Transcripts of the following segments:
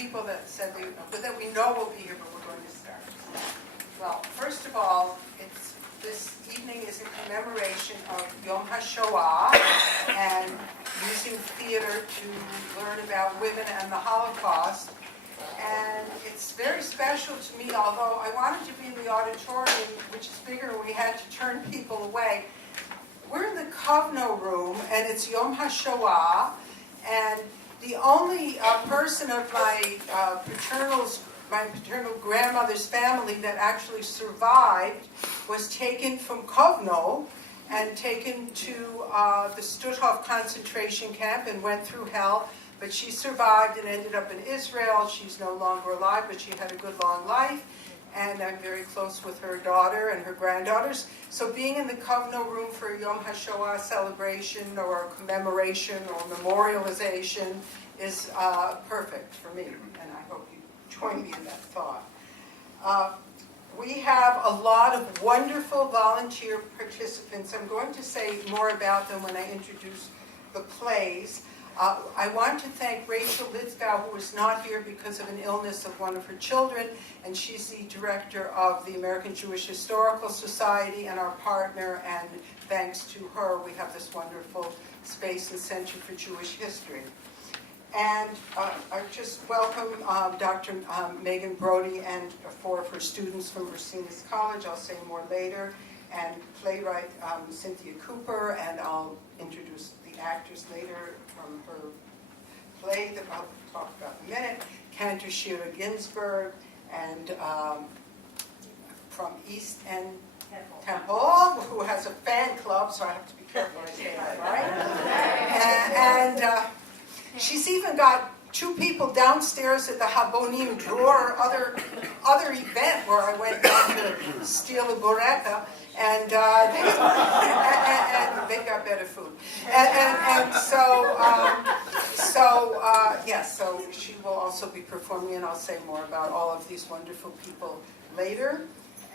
people that said that we know will be here, but we're going to start. Well, first of all, this evening is in commemoration of Yom HaShoah and using theater to learn about women and the Holocaust. And it's very special to me, although I wanted to be in the auditorium, which is bigger, and we had to turn people away. We're in the Kovno room, and it's Yom HaShoah, and the only person of my paternal grandmother's family that actually survived was taken from Kovno and taken to the Stutthof concentration camp and went through hell. But she survived and ended up in Israel. She's no longer alive, but she had a good long life. And I'm very close with her daughter and her granddaughters. So being in the Kovno room for a Yom HaShoah celebration or commemoration or memorialization is perfect for me. And I hope you join me in that thought. We have a lot of wonderful volunteer participants. I'm going to say more about them when I introduce the plays. I want to thank Rachel Litzgau, who is not here because of an illness of one of her children, and she's the director of the American Jewish Historical Society and our partner, and thanks to her, we have this wonderful space and Center for Jewish History. And I just welcome Dr. Megan Brody and 4 of her students from Racines College. I'll say more later. And playwright Cynthia Cooper, and I'll introduce the actors later from her play that I'll talk about in a minute. Cantor Shira Ginsburg, and from East End Temple, who has a fan club, so I have to be careful when I say that, right? And she's even got 2 people downstairs at the Habonim drawer, other event where I went down to steal a bureka, and they got better food. And so she will also be performing, and I'll say more about all of these wonderful people later.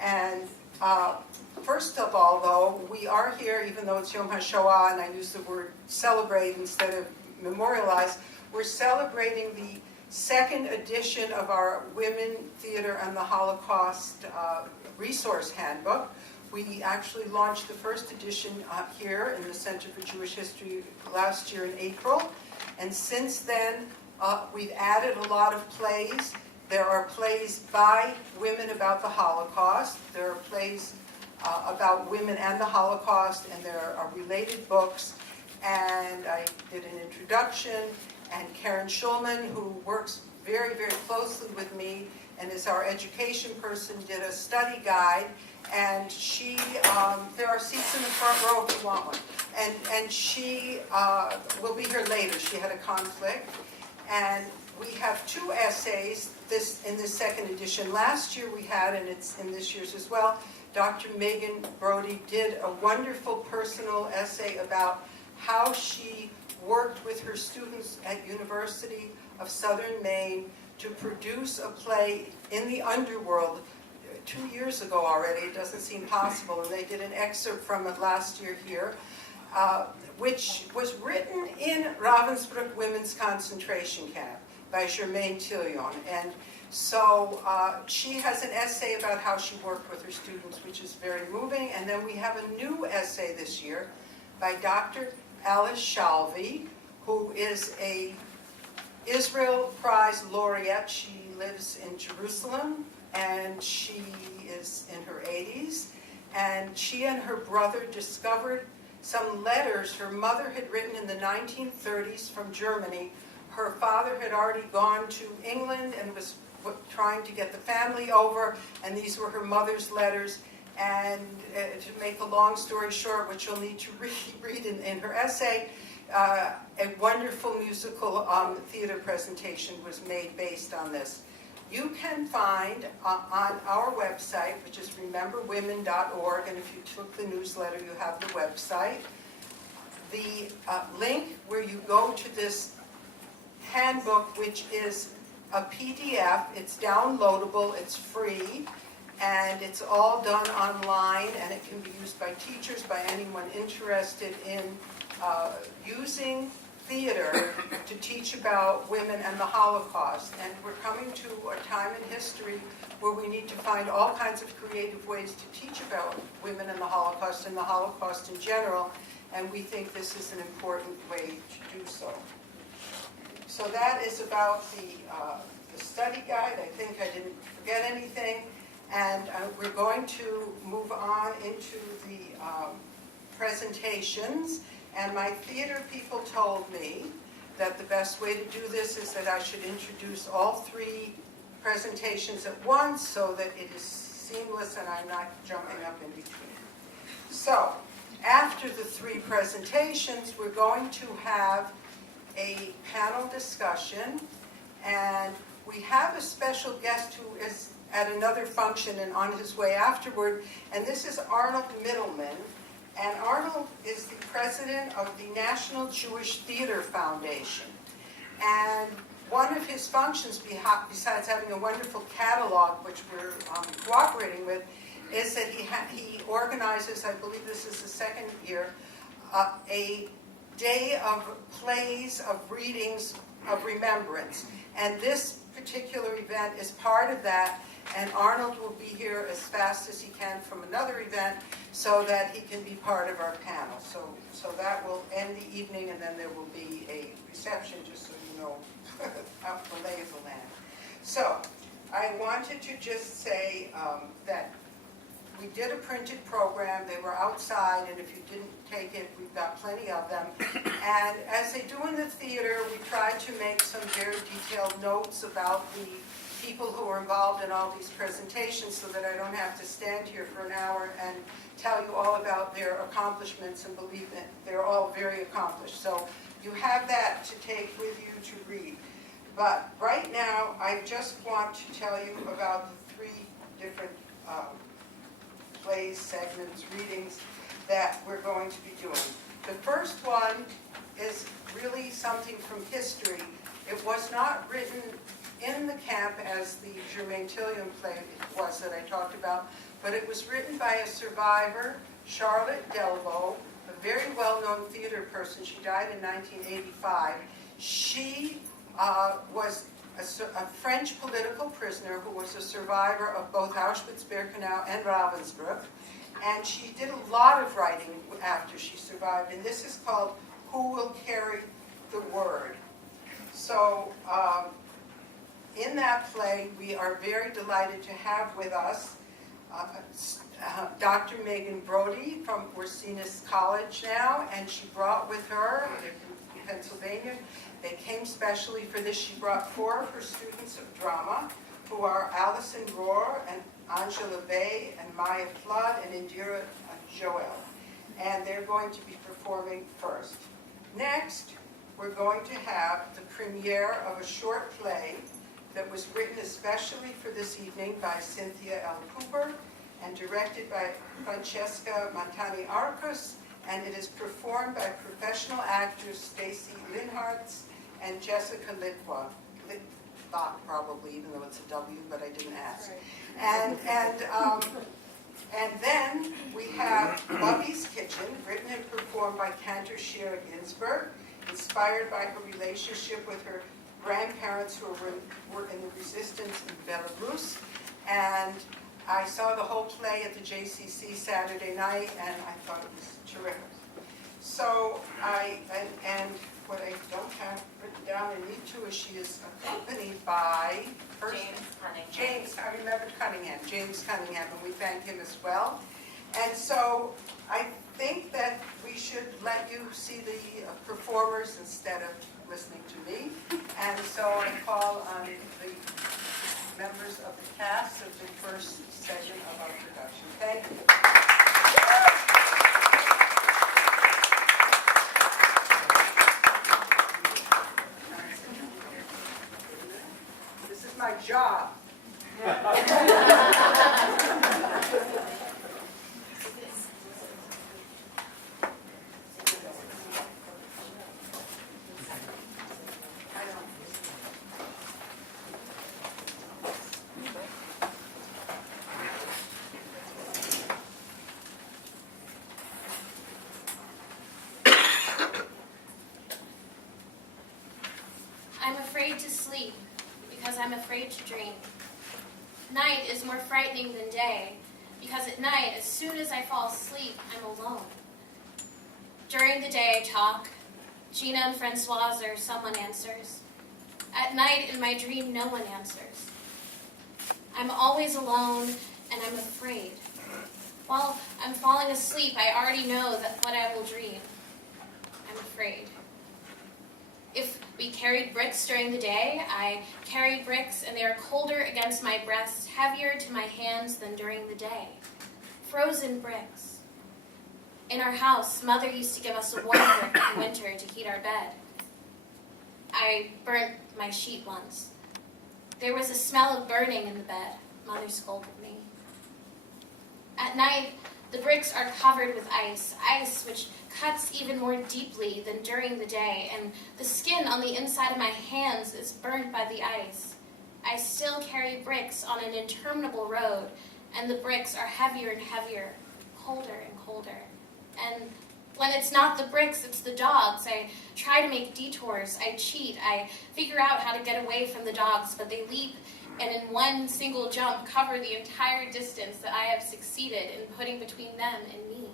And first of all, though, we are here, even though it's Yom HaShoah, and I use the word celebrate instead of memorialize, we're celebrating the 2nd edition of our Women, Theater, and the Holocaust Resource Handbook. We actually launched the 1st edition here in the Center for Jewish History last year in April. And since then, we've added a lot of plays. There are plays by women about the Holocaust. There are plays about women and the Holocaust, and there are related books. And I did an introduction, and Karen Schulman, who works very, very closely with me and is our education person, did a study guide. And she, there are seats in the front row if you want one. And she will be here later. She had a conflict. And we have 2 essays in this 2nd edition. Last year we had, and it's in this year's as well, Dr. Megan Brody did a wonderful personal essay about how she worked with her students at University of Southern Maine to produce a play in the underworld 2 years ago already. It doesn't seem possible, and they did an excerpt from it last year here, which was written in Ravensbrück Women's Concentration Camp by Germaine Tillion. And so she has an essay about how she worked with her students, which is very moving. And then we have a new essay this year by Dr. Alice Shalvey, who is a Israel Prize laureate. She lives in Jerusalem, and she is in her 80s. And she and her brother discovered some letters her mother had written in the 1930s from Germany. Her father had already gone to England and was trying to get the family over, and these were her mother's letters. And to make a long story short, which you'll need to read in her essay, a wonderful musical theater presentation was made based on this. You can find on our website, which is rememberwomen.org, and if you took the newsletter, you have the website, the link where you go to this handbook, which is a PDF. It's downloadable, it's free, and it's all done online, and it can be used by teachers, by anyone interested in using theater to teach about women and the Holocaust. And we're coming to a time in history where we need to find all kinds of creative ways to teach about women and the Holocaust in general, and we think this is an important way to do so. So that is about the study guide. I think I didn't forget anything. And we're going to move on into the presentations. And my theater people told me that the best way to do this is that I should introduce all three presentations at once so that it is seamless and I'm not jumping up in between. So, after the three presentations, we're going to have a panel discussion, and we have a special guest who is at another function and on his way afterward, and this is Arnold Middleman. And Arnold is the president of the National Jewish Theater Foundation. And one of his functions, besides having a wonderful catalog, which we're cooperating with, is that he organizes, I believe this is the second year, a day of plays, of readings, of remembrance. And this particular event is part of that, and Arnold will be here as fast as he can from another event so that he can be part of our panel. So that will end the evening, and then there will be a reception, just so you know the lay of the land. So I wanted to just say that we did a printed program. They were outside, and if you didn't take it, we've got plenty of them. And as they do in the theater, we tried to make some very detailed notes about the people who are involved in all these presentations so that I don't have to stand here for an hour and tell you all about their accomplishments, and believe that they're all very accomplished. So you have that to take with you to read. But right now, I just want to tell you about the three different plays, segments, readings that we're going to be doing. The first one is really something from history. It was not written in the camp as the Germaine Tillion play was that I talked about, but it was written by a survivor, Charlotte Delvaux, a very well-known theater person. She died in 1985. She was a French political prisoner who was a survivor of both Auschwitz-Birkenau and Ravensbrück, and she did a lot of writing after she survived, and this is called Who Will Carry the Word? So in that play, we are very delighted to have with us Dr. Megan Brody from Ursinus College now, and she brought with her, in Pennsylvania, they came specially for this. She brought 4 of her students of drama, who are Allison Rohr and Angela Bay and Maya Flood and Indira Joel. And they're going to be performing first. Next, we're going to have the premiere of a short play that was written especially for this evening by Cynthia L. Cooper and directed by Francesca Montani-Arcus, and it is performed by professional actors Stacy Linhartz and Jessica Litwa. Litbach, probably, even though it's a W, but I didn't ask. Right. And then we have Bubby's Kitchen, written and performed by Cantor Shira Ginsburg, inspired by her relationship with her grandparents who were in the resistance in Belarus. And I saw the whole play at the JCC Saturday night, and I thought it was terrific. So and what I don't have written down in need to is she is accompanied by James, I remembered Cunningham, James Cunningham, and we thank him as well. And so I think that we should let you see the performers instead of listening to me. And so I call on the members of the cast of the first segment of our production. Thank you. This is my job. because I'm afraid to dream. Night is more frightening than day, because at night, as soon as I fall asleep, I'm alone. During the day, I talk. Gina and Francoise or someone answers. At night, in my dream, no one answers. I'm always alone, and I'm afraid. While I'm falling asleep, I already know that what I will dream. I'm afraid. If we carried bricks during the day, I carry bricks, and they are colder against my breast, heavier to my hands than during the day. Frozen bricks. In our house, Mother used to give us a warm brick in winter to heat our bed. I burnt my sheet once. There was a smell of burning in the bed. Mother scolded me. At night, the bricks are covered with ice which cuts even more deeply than during the day, and the skin on the inside of my hands is burnt by the ice. I still carry bricks on an interminable road, and the bricks are heavier and heavier, colder and colder. And when it's not the bricks, it's the dogs. I try to make detours. I cheat. I figure out how to get away from the dogs, but they leap and in one single jump cover the entire distance that I have succeeded in putting between them and me.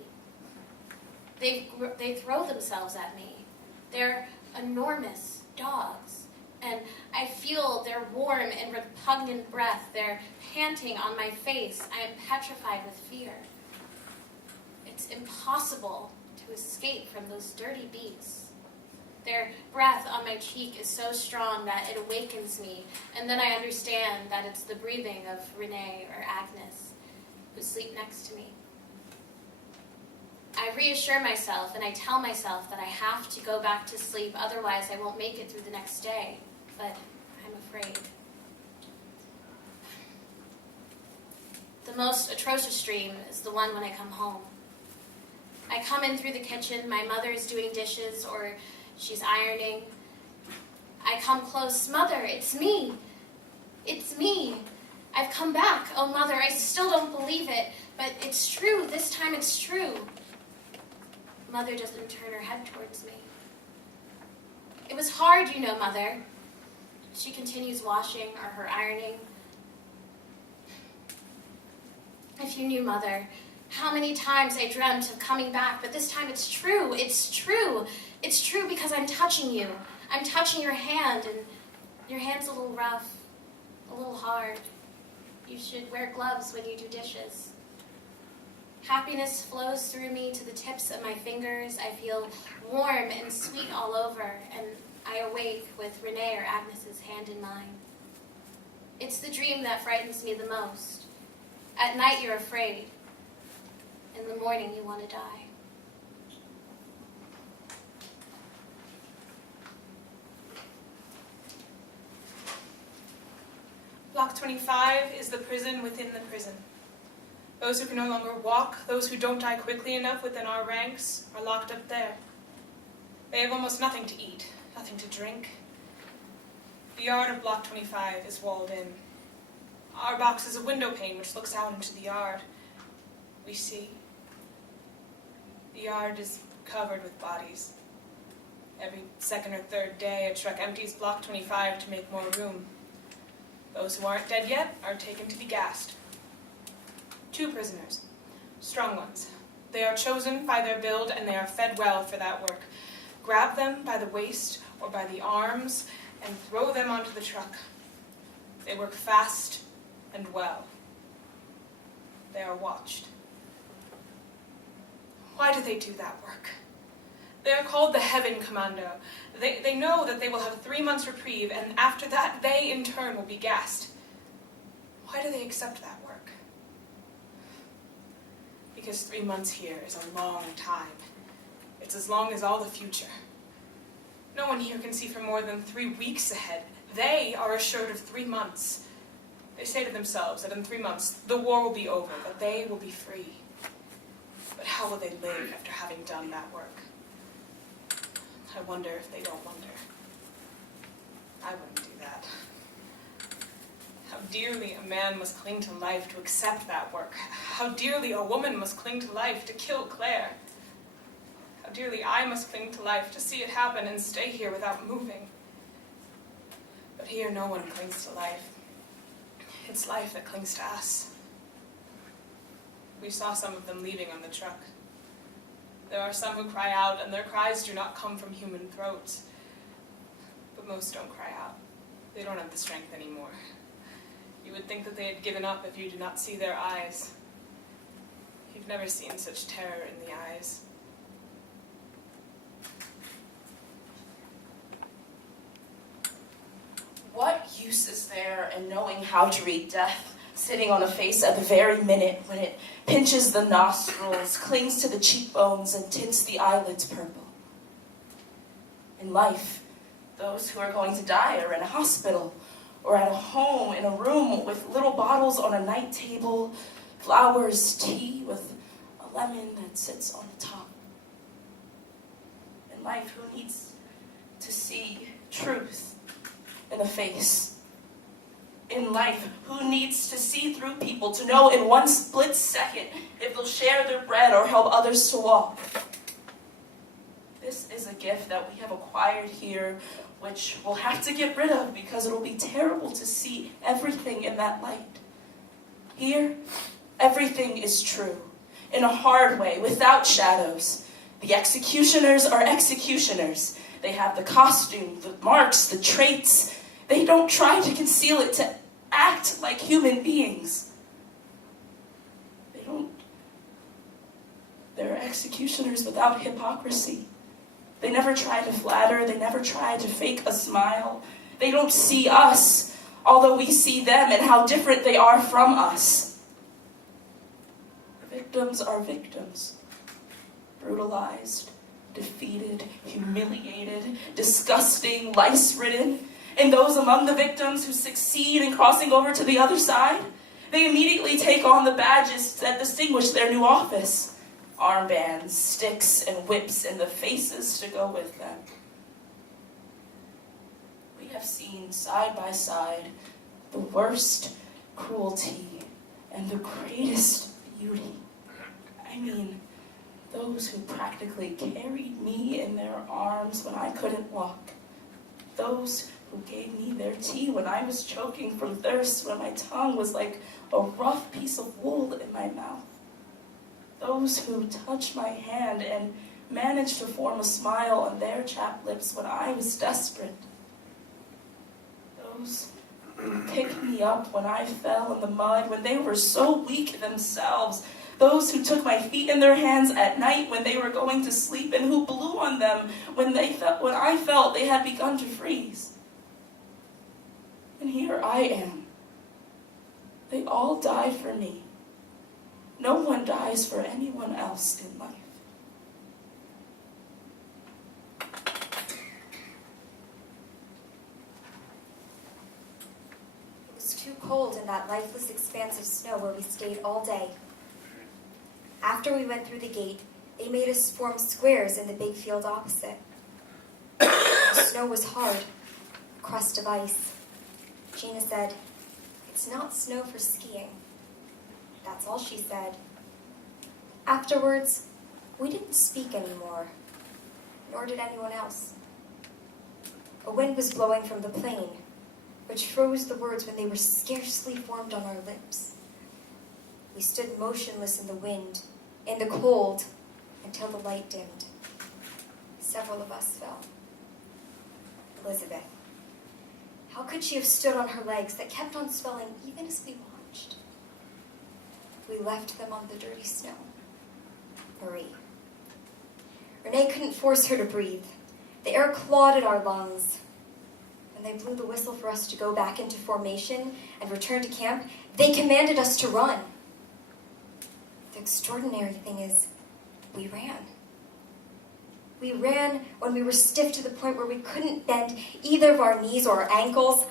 They throw themselves at me. They're enormous dogs, and I feel their warm and repugnant breath. They're panting on my face. I am petrified with fear. It's impossible to escape from those dirty beasts. Their breath on my cheek is so strong that it awakens me, and then I understand that it's the breathing of Renee or Agnes, who sleep next to me. I reassure myself and I tell myself that I have to go back to sleep, otherwise I won't make it through the next day, but I'm afraid. The most atrocious dream is the one when I come home. I come in through the kitchen, my mother is doing dishes or she's ironing. I come close. Mother, it's me. It's me. I've come back. Oh, Mother, I still don't believe it, but it's true. This time it's true. Mother doesn't turn her head towards me. It was hard, you know, Mother. She continues washing or her ironing. If you knew, Mother, how many times I dreamt of coming back, but this time it's true. It's true. It's true because I'm touching you. I'm touching your hand, and your hand's a little rough, a little hard. You should wear gloves when you do dishes. Happiness flows through me to the tips of my fingers. I feel warm and sweet all over, and I awake with Renee or Agnes's hand in mine. It's the dream that frightens me the most. At night you're afraid. In the morning you want to die. Block 25 is the prison within the prison. Those who can no longer walk, those who don't die quickly enough within our ranks, are locked up there. They have almost nothing to eat, nothing to drink. The yard of Block 25 is walled in. Our box is a window pane which looks out into the yard. We see. The yard is covered with bodies. Every second or third day, a truck empties Block 25 to make more room. Those who aren't dead yet are taken to be gassed. 2 prisoners, strong ones. They are chosen by their build and they are fed well for that work. Grab them by the waist or by the arms and throw them onto the truck. They work fast and well. They are watched. Why do they do that work? They are called the Heaven Commando. They know that they will have 3 months reprieve, and after that, they in turn will be gassed. Why do they accept that work? Because 3 months here is a long time. It's as long as all the future. No one here can see for more than 3 weeks ahead. They are assured of 3 months. They say to themselves that in 3 months, the war will be over, but they will be free. But how will they live after having done that work? I wonder if they don't wonder. I wouldn't do that. How dearly a man must cling to life to accept that work. How dearly a woman must cling to life to kill Claire. How dearly I must cling to life to see it happen and stay here without moving. But here no one clings to life. It's life that clings to us. We saw some of them leaving on the truck. There are some who cry out, and their cries do not come from human throats. But most don't cry out. They don't have the strength anymore. You would think that they had given up if you did not see their eyes. You've never seen such terror in the eyes. What use is there in knowing how to read death, sitting on a face at the very minute when it pinches the nostrils, clings to the cheekbones, and tints the eyelids purple? In life, those who are going to die are in a hospital, or at a home in a room with little bottles on a night table, flowers, tea with a lemon that sits on the top. In life, who needs to see truth in the face? In life, who needs to see through people to know in one split second if they'll share their bread or help others to walk? This is a gift that we have acquired here, which we'll have to get rid of because it'll be terrible to see everything in that light. Here, everything is true, in a hard way, without shadows. The executioners are executioners. They have the costume, the marks, the traits. They don't try to conceal it, to act like human beings. They're executioners without hypocrisy. They never try to flatter. They never try to fake a smile. They don't see us, although we see them and how different they are from us. The victims are victims. Brutalized, defeated, humiliated, disgusting, lice-ridden. And those among the victims who succeed in crossing over to the other side, they immediately take on the badges that distinguish their new office. Armbands, sticks, and whips, and the faces to go with them. We have seen side by side the worst cruelty and the greatest beauty. I mean, those who practically carried me in their arms when I couldn't walk. Those who gave me their tea when I was choking from thirst, when my tongue was like a rough piece of wool in my mouth. Those who touched my hand and managed to form a smile on their chapped lips when I was desperate. Those who picked me up when I fell in the mud, when they were so weak themselves. Those who took my feet in their hands at night when they were going to sleep, and who blew on them when I felt they had begun to freeze. And here I am. They all died for me. No one dies for anyone else in life. It was too cold in that lifeless expanse of snow where we stayed all day. After we went through the gate, they made us form squares in the big field opposite. The snow was hard, a crust of ice. Gina said, "It's not snow for skiing." That's all she said. Afterwards, we didn't speak anymore, nor did anyone else. A wind was blowing from the plain, which froze the words when they were scarcely formed on our lips. We stood motionless in the wind, in the cold, until the light dimmed. Several of us fell. Elizabeth. How could she have stood on her legs that kept on swelling even as we watched? We left them on the dirty snow. Marie. Renee couldn't force her to breathe. The air clawed at our lungs. When they blew the whistle for us to go back into formation and return to camp, they commanded us to run. The extraordinary thing is, we ran. We ran when we were stiff to the point where we couldn't bend either of our knees or our ankles.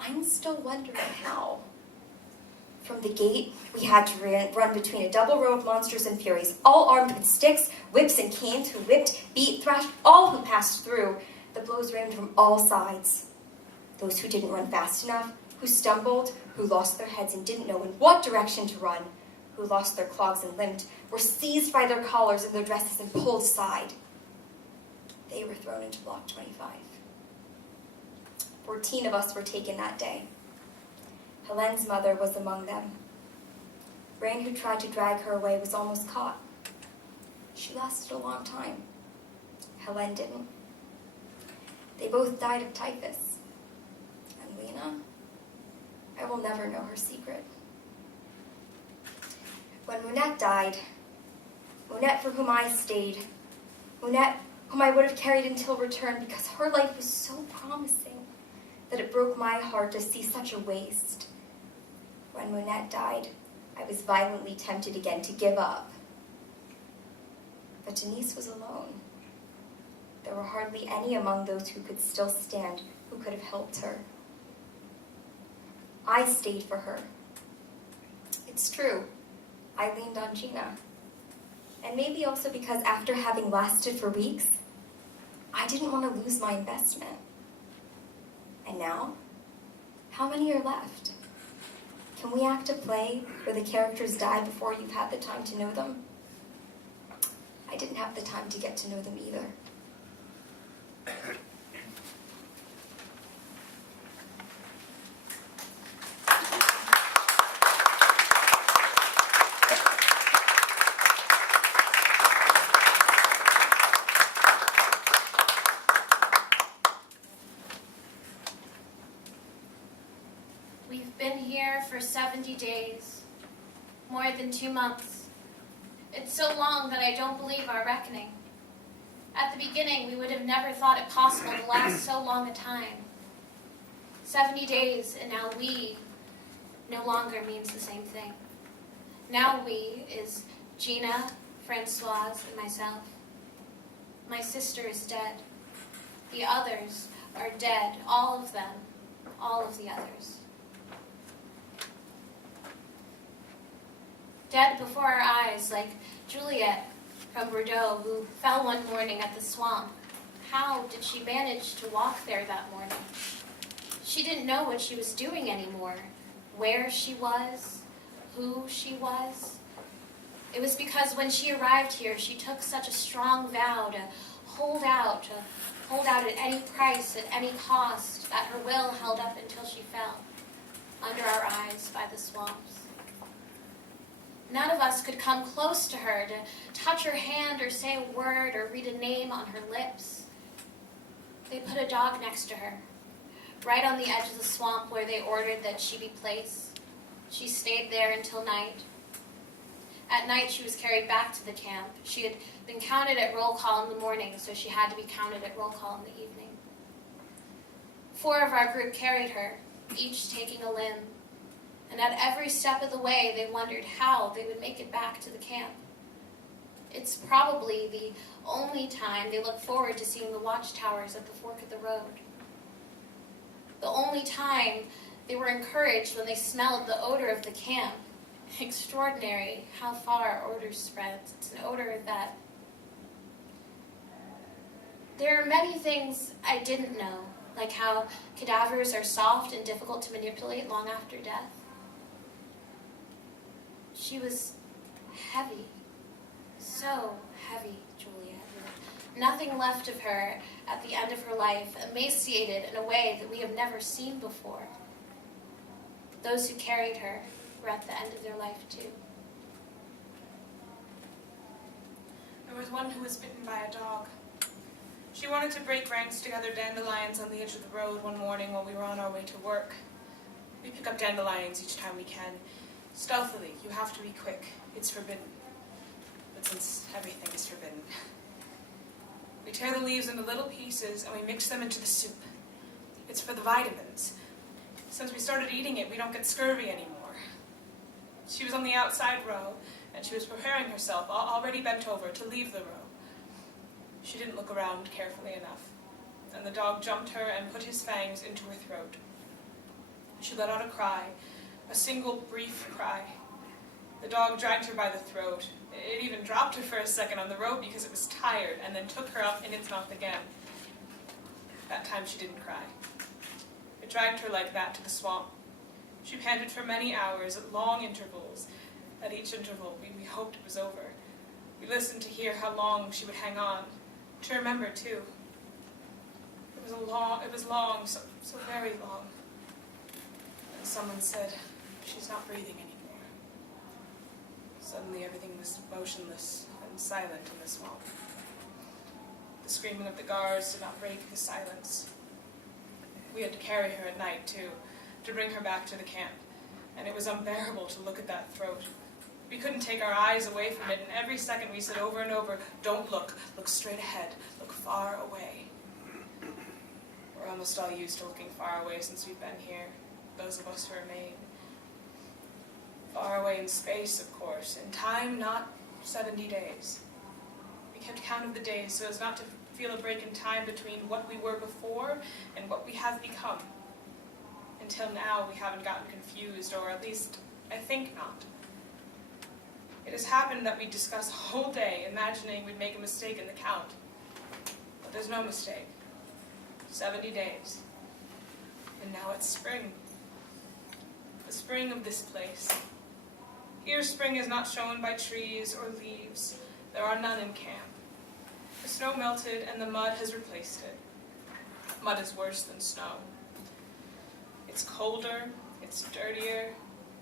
I'm still wondering how. From the gate, we had to run between a double row of monsters and furies, all armed with sticks, whips, and canes, who whipped, beat, thrashed all who passed through. The blows rained from all sides. Those who didn't run fast enough, who stumbled, who lost their heads and didn't know in what direction to run, who lost their clogs and limped, were seized by their collars and their dresses and pulled aside. They were thrown into Block 25. 14 of us were taken that day. Helene's mother was among them. Rain, who tried to drag her away, was almost caught. She lasted a long time. Helene didn't. They both died of typhus. And Lena, I will never know her secret. When Mounette died, Mounette for whom I stayed, Mounette whom I would have carried until return because her life was so promising that it broke my heart to see such a waste. When Mounette died, I was violently tempted again to give up. But Denise was alone. There were hardly any among those who could still stand who could have helped her. I stayed for her. It's true, I leaned on Gina. And maybe also because after having lasted for weeks, I didn't want to lose my investment. And now, how many are left? Can we act a play where the characters die before you've had the time to know them? I didn't have the time to get to know them either. We've been here for 70 days, more than 2 months. It's so long that I don't believe our reckoning. At the beginning, we would have never thought it possible to last so long a time. 70 days, and now we no longer means the same thing. Now we is Gina, Francoise, and myself. My sister is dead. The others are dead, all of them, all of the others. Dead before our eyes, like Juliet from Bordeaux, who fell one morning at the swamp. How did she manage to walk there that morning? She didn't know what she was doing anymore, where she was, who she was. It was because when she arrived here, she took such a strong vow to hold out at any price, at any cost, that her will held up until she fell, under our eyes by the swamps. None of us could come close to her to touch her hand or say a word or read a name on her lips. They put a dog next to her, right on the edge of the swamp where they ordered that she be placed. She stayed there until night. At night, she was carried back to the camp. She had been counted at roll call in the morning, so she had to be counted at roll call in the evening. 4 of our group carried her, each taking a limb. And at every step of the way, they wondered how they would make it back to the camp. It's probably the only time they look forward to seeing the watchtowers at the fork of the road. The only time they were encouraged when they smelled the odor of the camp. Extraordinary how far odor spreads. It's an odor that... There are many things I didn't know, like how cadavers are soft and difficult to manipulate long after death. She was heavy, so heavy, Julia. Nothing left of her at the end of her life, emaciated in a way that we have never seen before. Those who carried her were at the end of their life too. There was one who was bitten by a dog. She wanted to break ranks to gather dandelions on the edge of the road one morning while we were on our way to work. We pick up dandelions each time we can. Stealthily, you have to be quick. It's forbidden. But since everything is forbidden, we tear the leaves into little pieces and we mix them into the soup. It's for the vitamins. Since we started eating it, we don't get scurvy anymore. She was on the outside row, and she was preparing herself, already bent over, to leave the row. She didn't look around carefully enough, and the dog jumped her and put his fangs into her throat. She let out a cry, a single brief cry. The dog dragged her by the throat. It even dropped her for a second on the road because it was tired, and then took her up in its mouth again. That time she didn't cry. It dragged her like that to the swamp. She panted for many hours at long intervals. At each interval, we hoped it was over. We listened to hear how long she would hang on, to remember, too. It It was long, so very long. And someone said, she's not breathing anymore. Suddenly everything was motionless and silent in the swamp. The screaming of the guards did not break the silence. We had to carry her at night, too, to bring her back to the camp, and it was unbearable to look at that throat. We couldn't take our eyes away from it, and every second we said over and over, don't look straight ahead, look far away. We're almost all used to looking far away since we've been here, those of us who remain. Far away in space, of course, in time, not 70 days. We kept count of the days so as not to feel a break in time between what we were before and what we have become. Until now, we haven't gotten confused, or at least, I think not. It has happened that we discuss a whole day imagining we'd make a mistake in the count. But there's no mistake. 70 days. And now it's spring. The spring of this place. Here spring is not shown by trees or leaves. There are none in camp. The snow melted and the mud has replaced it. Mud is worse than snow. It's colder, it's dirtier.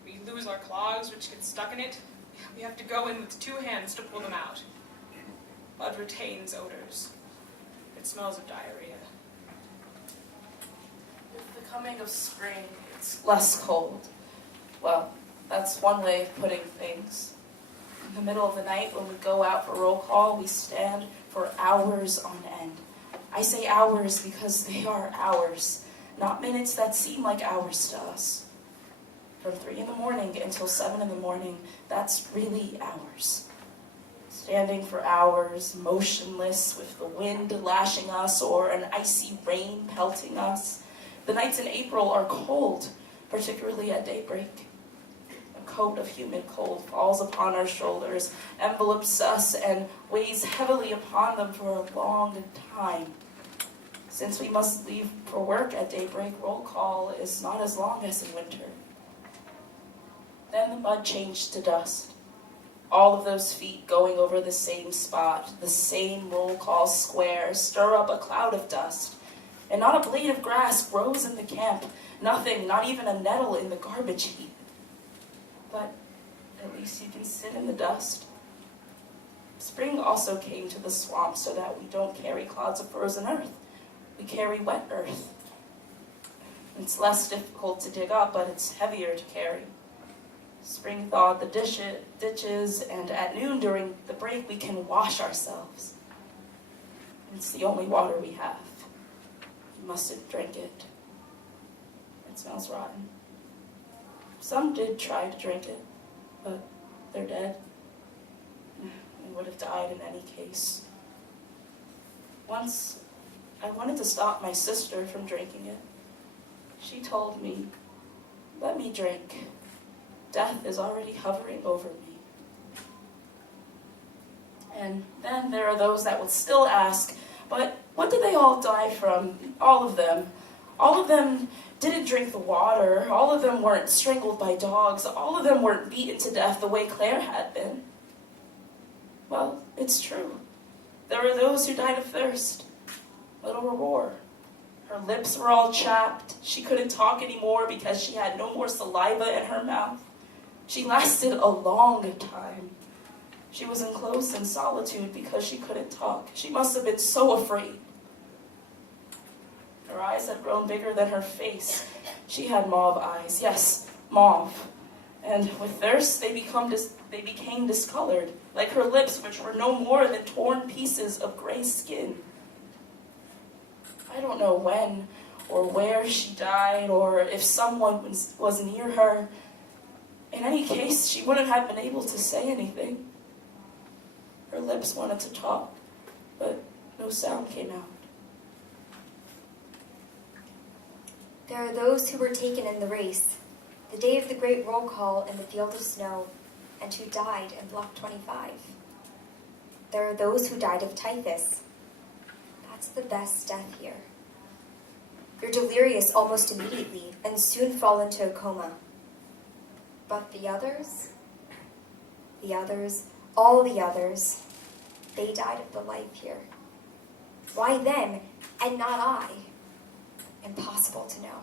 We lose our clogs, which get stuck in it. We have to go in with 2 hands to pull them out. Mud retains odors. It smells of diarrhea. With the coming of spring, it's less cold. Well, that's one way of putting things. In the middle of the night, when we go out for roll call, we stand for hours on end. I say hours because they are hours, not minutes that seem like hours to us. From 3 in the morning until 7 in the morning, that's really hours. Standing for hours, motionless, with the wind lashing us or an icy rain pelting us. The nights in April are cold, particularly at daybreak. A coat of humid cold falls upon our shoulders, envelopes us, and weighs heavily upon them for a long time. Since we must leave for work at daybreak, roll call is not as long as in winter. Then the mud changed to dust. All of those feet going over the same spot, the same roll call square, stir up a cloud of dust. And not a blade of grass grows in the camp. Nothing, not even a nettle in the garbage heap. But at least you can sit in the dust. Spring also came to the swamp so that we don't carry clouds of frozen earth. We carry wet earth. It's less difficult to dig up, but it's heavier to carry. Spring thawed the ditches, and at noon during the break we can wash ourselves. It's the only water we have. You mustn't drink it. It smells rotten. Some did try to drink it, but they're dead. They would have died in any case. Once, I wanted to stop my sister from drinking it. She told me, "Let me drink. Death is already hovering over me." And then there are those that will still ask, but what did they all die from? All of them. All of them didn't drink the water. All of them weren't strangled by dogs. All of them weren't beaten to death the way Claire had been. Well, it's true. There were those who died of thirst. Little Aurora. Her lips were all chapped. She couldn't talk anymore because she had no more saliva in her mouth. She lasted a long time. She was enclosed in solitude because she couldn't talk. She must have been so afraid. Her eyes had grown bigger than her face. She had mauve eyes. Yes, mauve. And with thirst, they became discolored, like her lips, which were no more than torn pieces of gray skin. I don't know when or where she died, or if someone was near her. In any case, she wouldn't have been able to say anything. Her lips wanted to talk, but no sound came out. There are those who were taken in the race, the day of the great roll call in the field of snow, and who died in Block 25. There are those who died of typhus. That's the best death here. You're delirious almost immediately and soon fall into a coma. But the others, all the others, they died of the life here. Why them and not I? impossible to know.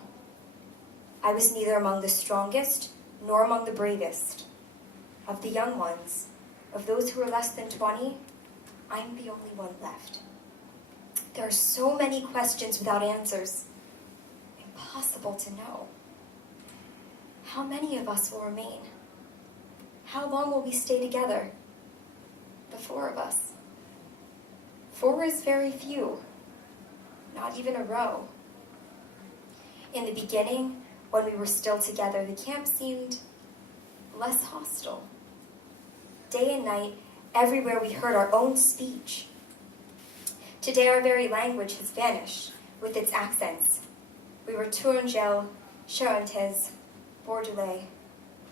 I was neither among the strongest nor among the bravest. Of the young ones, of those who are less than 20, I'm the only one left. There are so many questions without answers. Impossible to know. How many of us will remain? How long will we stay together? The 4 of us. 4 is very few, not even a row. In the beginning, when we were still together, the camp seemed less hostile. Day and night, everywhere we heard our own speech. Today our very language has vanished with its accents. We were Tourangelle, Charentaise, Bordelais,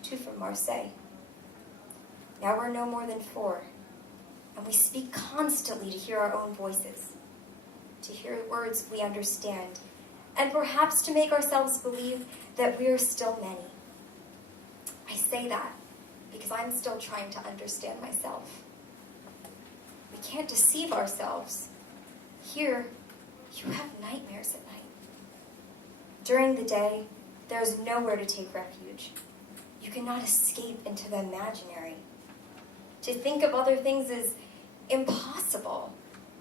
2 from Marseille. Now we're no more than 4, and we speak constantly to hear our own voices, to hear words we understand, and perhaps to make ourselves believe that we are still many. I say that because I'm still trying to understand myself. We can't deceive ourselves. Here, you have nightmares at night. During the day, there is nowhere to take refuge. You cannot escape into the imaginary. To think of other things is impossible.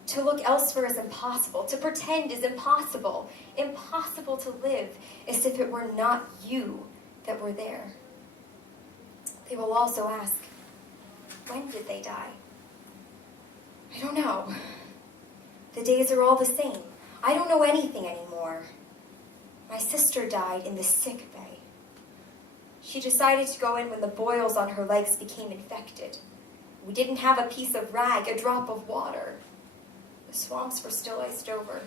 To look elsewhere is impossible. To pretend is impossible. Impossible to live as if it were not you that were there. They will also ask, when did they die? I don't know. The days are all the same. I don't know anything anymore. My sister died in the sick bay. She decided to go in when the boils on her legs became infected. We didn't have a piece of rag, a drop of water. The swamps were still iced over.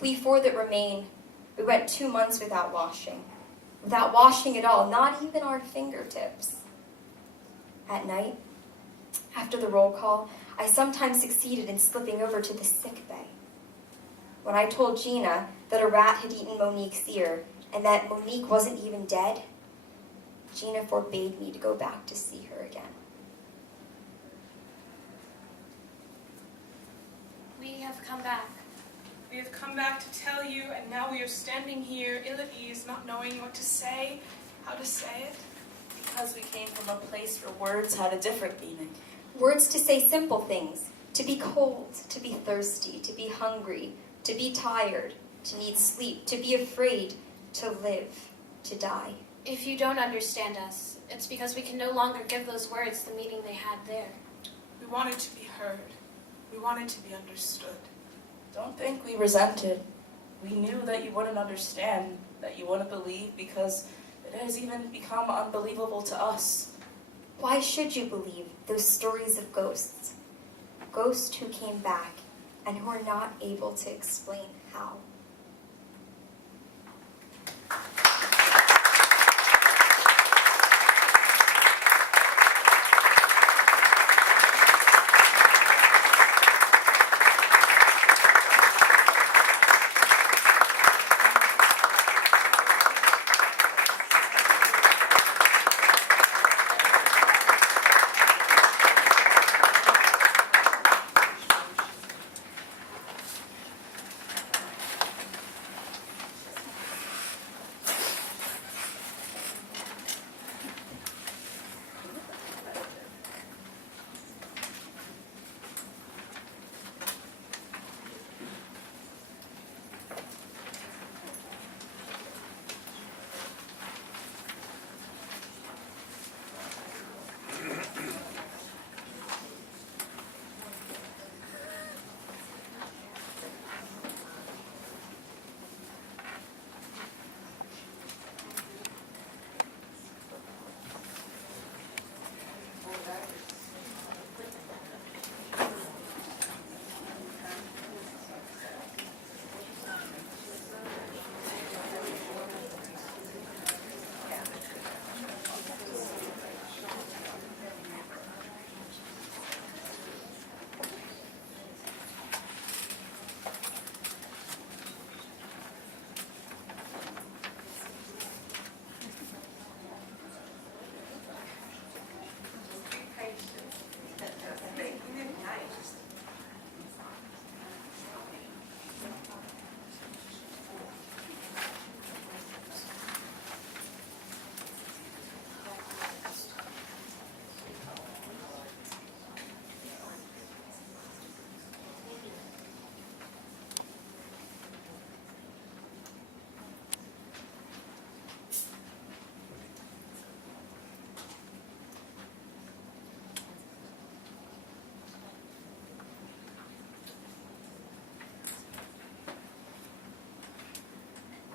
We 4 that remain, we went 2 months without washing. Without washing at all, not even our fingertips. At night, after the roll call, I sometimes succeeded in slipping over to the sick bay. When I told Gina that a rat had eaten Monique's ear and that Monique wasn't even dead, Gina forbade me to go back to see her again. We have come back. We have come back to tell you, and now we are standing here, ill at ease, not knowing what to say, how to say it. Because we came from a place where words had a different meaning. Words to say simple things, to be cold, to be thirsty, to be hungry, to be tired, to need sleep, to be afraid, to live, to die. If you don't understand us, it's because we can no longer give those words the meaning they had there. We wanted to be heard. We wanted to be understood. Don't think we resented. We knew that you wouldn't understand, that you wouldn't believe, because it has even become unbelievable to us. Why should you believe those stories of ghosts? Ghosts who came back and who are not able to explain how.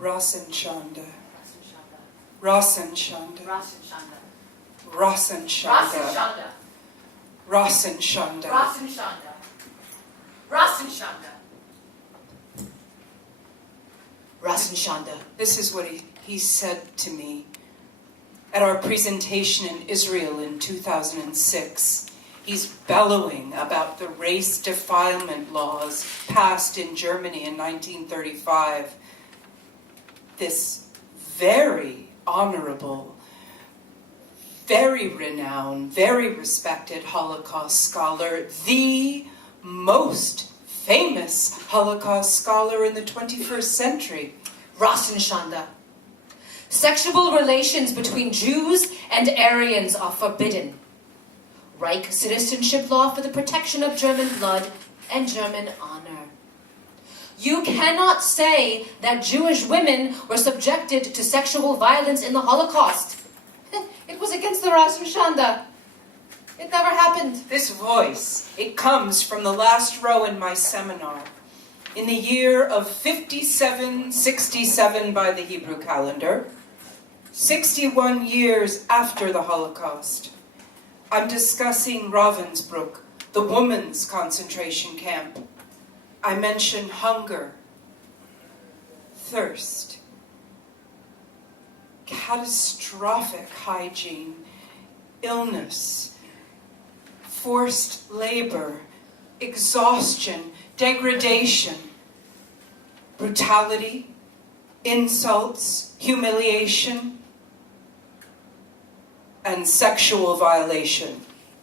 Rasen Shanda. Rasen Rasen Shanda. Shanda. Rasen Shanda. Rasen Rasen Shanda. Shanda. Rasen Shanda. Rasen Shanda. Rasen Shanda. Rasen Shanda. This is what he said to me at our presentation in Israel in 2006. He's bellowing about the race defilement laws passed in Germany in 1935. This very honorable, very renowned, very respected Holocaust scholar, the most famous Holocaust scholar in the 21st century. Rasen Shanda. Sexual relations between Jews and Aryans are forbidden. Reich citizenship law for the protection of German blood and German honor. You cannot say that Jewish women were subjected to sexual violence in the Holocaust. It was against the Rasen Shanda. It never happened. This voice, it comes from the last row in my seminar. In the year of 5767 by the Hebrew calendar, 61 years after the Holocaust, I'm discussing Ravensbrück, the women's concentration camp. I mention hunger, thirst, catastrophic hygiene, illness, forced labor, exhaustion, degradation, brutality, insults, humiliation, and sexual violation.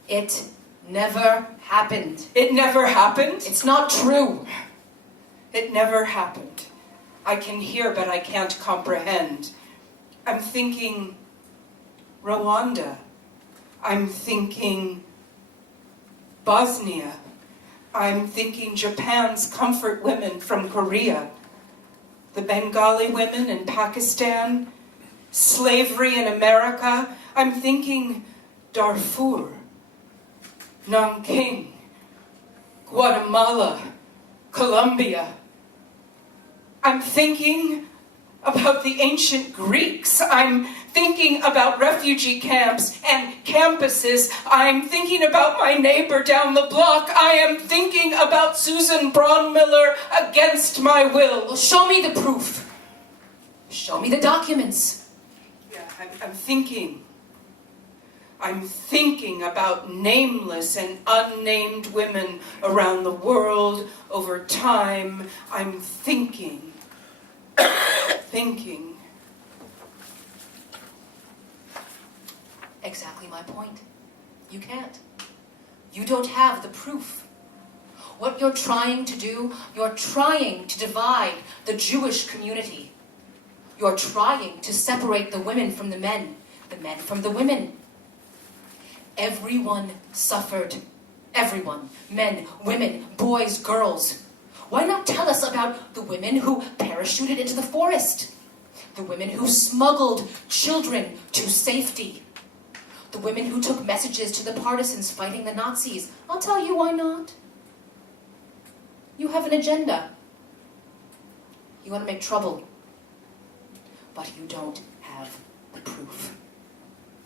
It never happened. It never happened? It's not true. It never happened. I can hear, but I can't comprehend. I'm thinking Rwanda. I'm thinking Bosnia. I'm thinking Japan's comfort women from Korea. The Bengali women in Pakistan. Slavery in America. I'm thinking Darfur. Nanking. Guatemala. Colombia. I'm thinking about the ancient Greeks. I'm thinking about refugee camps and campuses. I'm thinking about my neighbor down the block. I am thinking about Susan Braunmiller against my will. Well, show me the proof. Show me the documents. Yeah, I'm thinking about nameless and unnamed women around the world over time. I'm thinking. Exactly my point. You can't. You don't have the proof. What you're trying to do, you're trying to divide the Jewish community. You're trying to separate the women from the men from the women. Everyone suffered. Everyone. Men, women, boys, girls. Why not tell us about the women who parachuted into the forest? The women who smuggled children to safety? The women who took messages to the partisans fighting the Nazis? I'll tell you why not. You have an agenda. You want to make trouble. But you don't have the proof.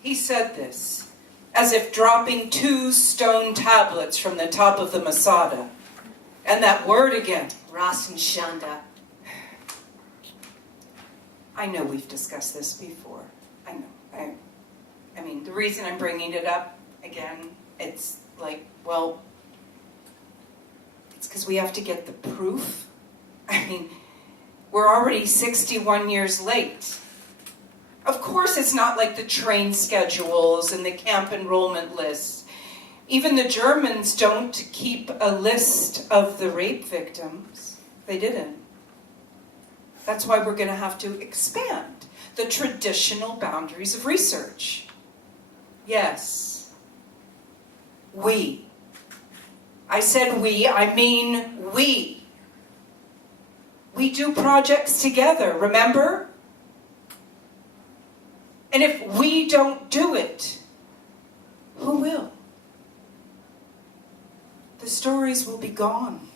He said this, as if dropping 2 stone tablets from the top of the Masada. And that word again. Rasen Shanda. I know we've discussed this before. I know. I mean, the reason I'm bringing it up again, it's like, well, it's because we have to get the proof. I mean, we're already 61 years late. Of course it's not like the train schedules and the camp enrollment lists. Even the Germans don't keep a list of the rape victims. They didn't. That's why we're going to have to expand the traditional boundaries of research. Yes. We. I said we, I mean we. We do projects together, remember? And if we don't do it, who will? The stories will be gone.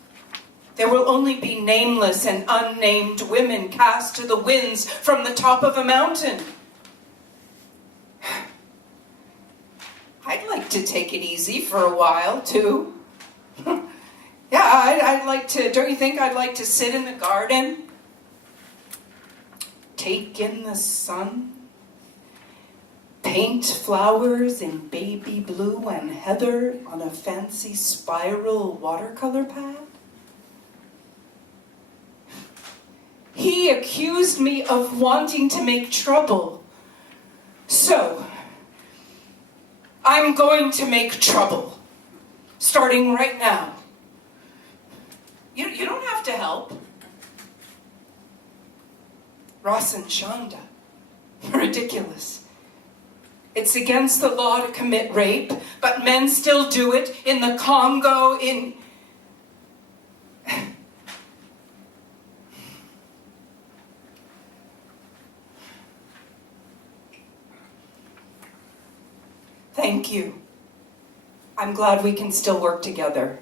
There will only be nameless and unnamed women cast to the winds from the top of a mountain. I'd like to take it easy for a while, too. Yeah, I'd like to, don't you think I'd like to sit in the garden? Take in the sun? Paint flowers in baby blue and heather on a fancy spiral watercolor pad? He accused me of wanting to make trouble. So, I'm going to make trouble, starting right now. You don't have to help. Ross and Shonda. Ridiculous. It's against the law to commit rape, but men still do it in the Congo, in... Thank you. I'm glad we can still work together.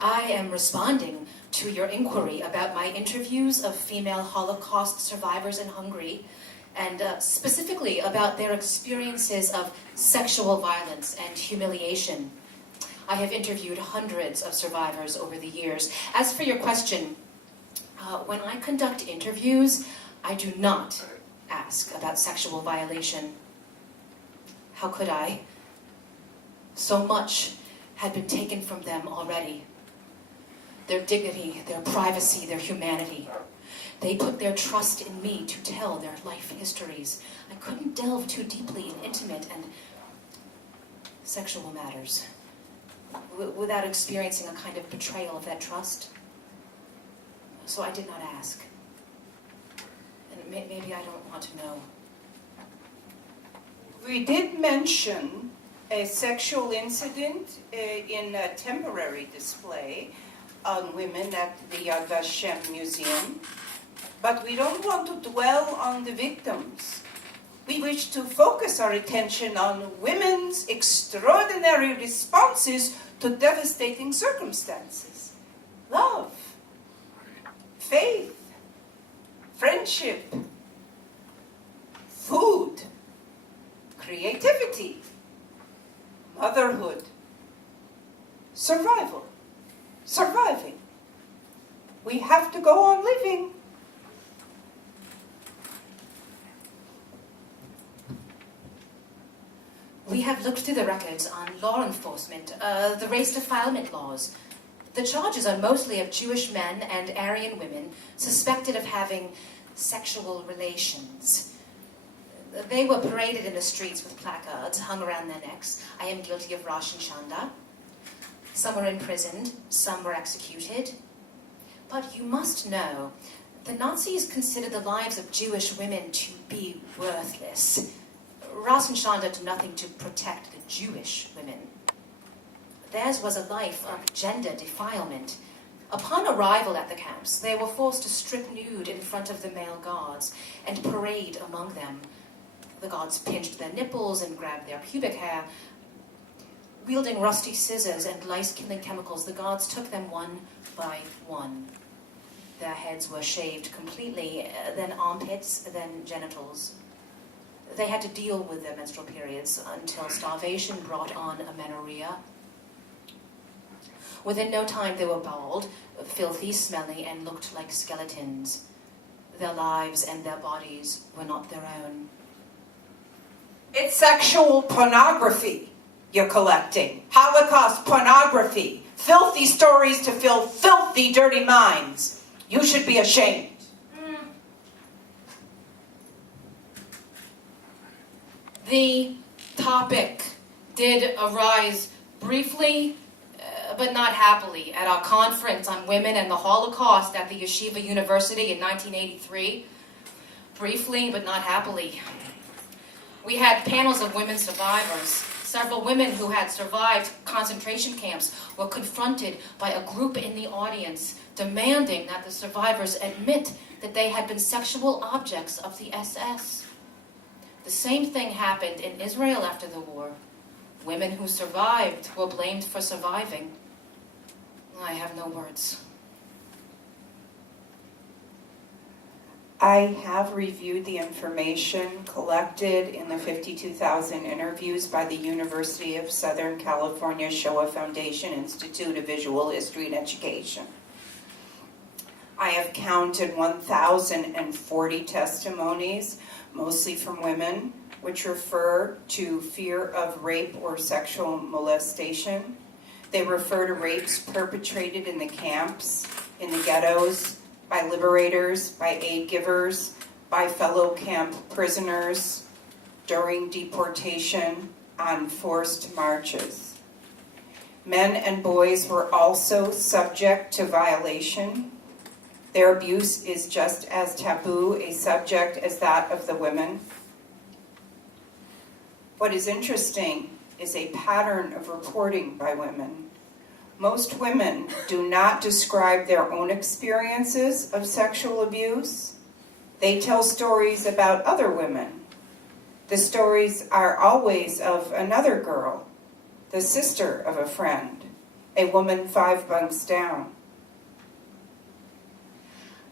I am responding to your inquiry about my interviews of female Holocaust survivors in Hungary, and specifically about their experiences of sexual violence and humiliation. I have interviewed hundreds of survivors over the years. As for your question, when I conduct interviews, I do not ask about sexual violation. How could I? So much had been taken from them already. Their dignity, their privacy, their humanity. They put their trust in me to tell their life histories. I couldn't delve too deeply in intimate and sexual matters without experiencing a kind of betrayal of that trust. So I did not ask. And maybe I don't want to know. We did mention a sexual incident in a temporary display on women at the Yad Vashem Museum, but we don't want to dwell on the victims. We wish to focus our attention on women's extraordinary responses to devastating circumstances. Love, faith, friendship, food, creativity, motherhood, survival, surviving. We have to go on living. We have looked through the records on law enforcement, the race defilement laws. The charges are mostly of Jewish men and Aryan women suspected of having sexual relations. They were paraded in the streets with placards hung around their necks. I am guilty of Rosh and Shonda. Some were imprisoned, some were executed. But you must know, the Nazis considered the lives of Jewish women to be worthless. Ross and Shonda did nothing to protect the Jewish women. Theirs was a life of gender defilement. Upon arrival at the camps, they were forced to strip nude in front of the male guards and parade among them. The guards pinched their nipples and grabbed their pubic hair. Wielding rusty scissors and lice-killing chemicals, the guards took them one by one. Their heads were shaved completely, then armpits, then genitals. They had to deal with their menstrual periods until starvation brought on amenorrhea. Within no time they were bald, filthy, smelly, and looked like skeletons. Their lives and their bodies were not their own. It's sexual pornography you're collecting. Holocaust pornography. Filthy stories to fill filthy, dirty minds. You should be ashamed. The topic did arise briefly, but not happily, at our conference on women and the Holocaust at the Yeshiva University in 1983. Briefly, but not happily. We had panels of women survivors. Several women who had survived concentration camps were confronted by a group in the audience demanding that the survivors admit that they had been sexual objects of the SS. The same thing happened in Israel after the war. Women who survived were blamed for surviving. I have no words. I have reviewed the information collected in the 52,000 interviews by the University of Southern California Shoah Foundation Institute of Visual History and Education. I have counted 1,040 testimonies, mostly from women, which refer to fear of rape or sexual molestation. They refer to rapes perpetrated in the camps, in the ghettos, by liberators, by aid givers, by fellow camp prisoners, during deportation, on forced marches. Men and boys were also subject to violation. Their abuse is just as taboo a subject as that of the women. What is interesting is a pattern of reporting by women. Most women do not describe their own experiences of sexual abuse. They tell stories about other women. The stories are always of another girl, the sister of a friend, a woman 5 bunks down.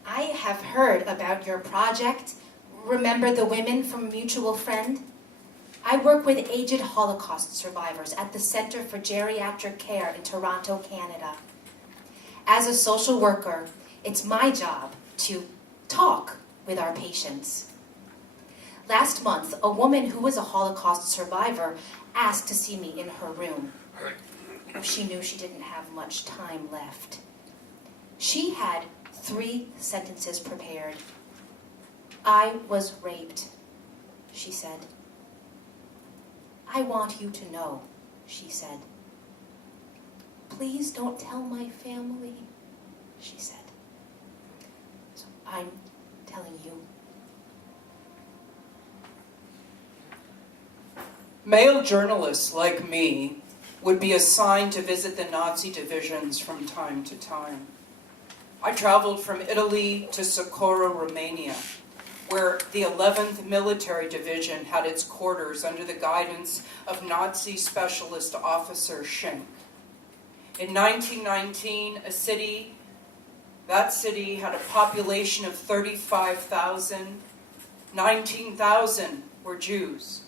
I have heard about your project, Remember the Women from a Mutual Friend. I work with aged Holocaust survivors at the Center for Geriatric Care in Toronto, Canada. As a social worker, it's my job to talk with our patients. Last month, a woman who was a Holocaust survivor asked to see me in her room. She knew she didn't have much time left. She had 3 sentences prepared. I was raped, she said. I want you to know, she said. Please don't tell my family, she said. So I'm telling you. Male journalists like me would be assigned to visit the Nazi divisions from time to time. I traveled from Italy to Socorro, Romania, where the 11th Military Division had its quarters under the guidance of Nazi Specialist Officer Schenk. In 1919, that city had a population of 35,000. 19,000 were Jews.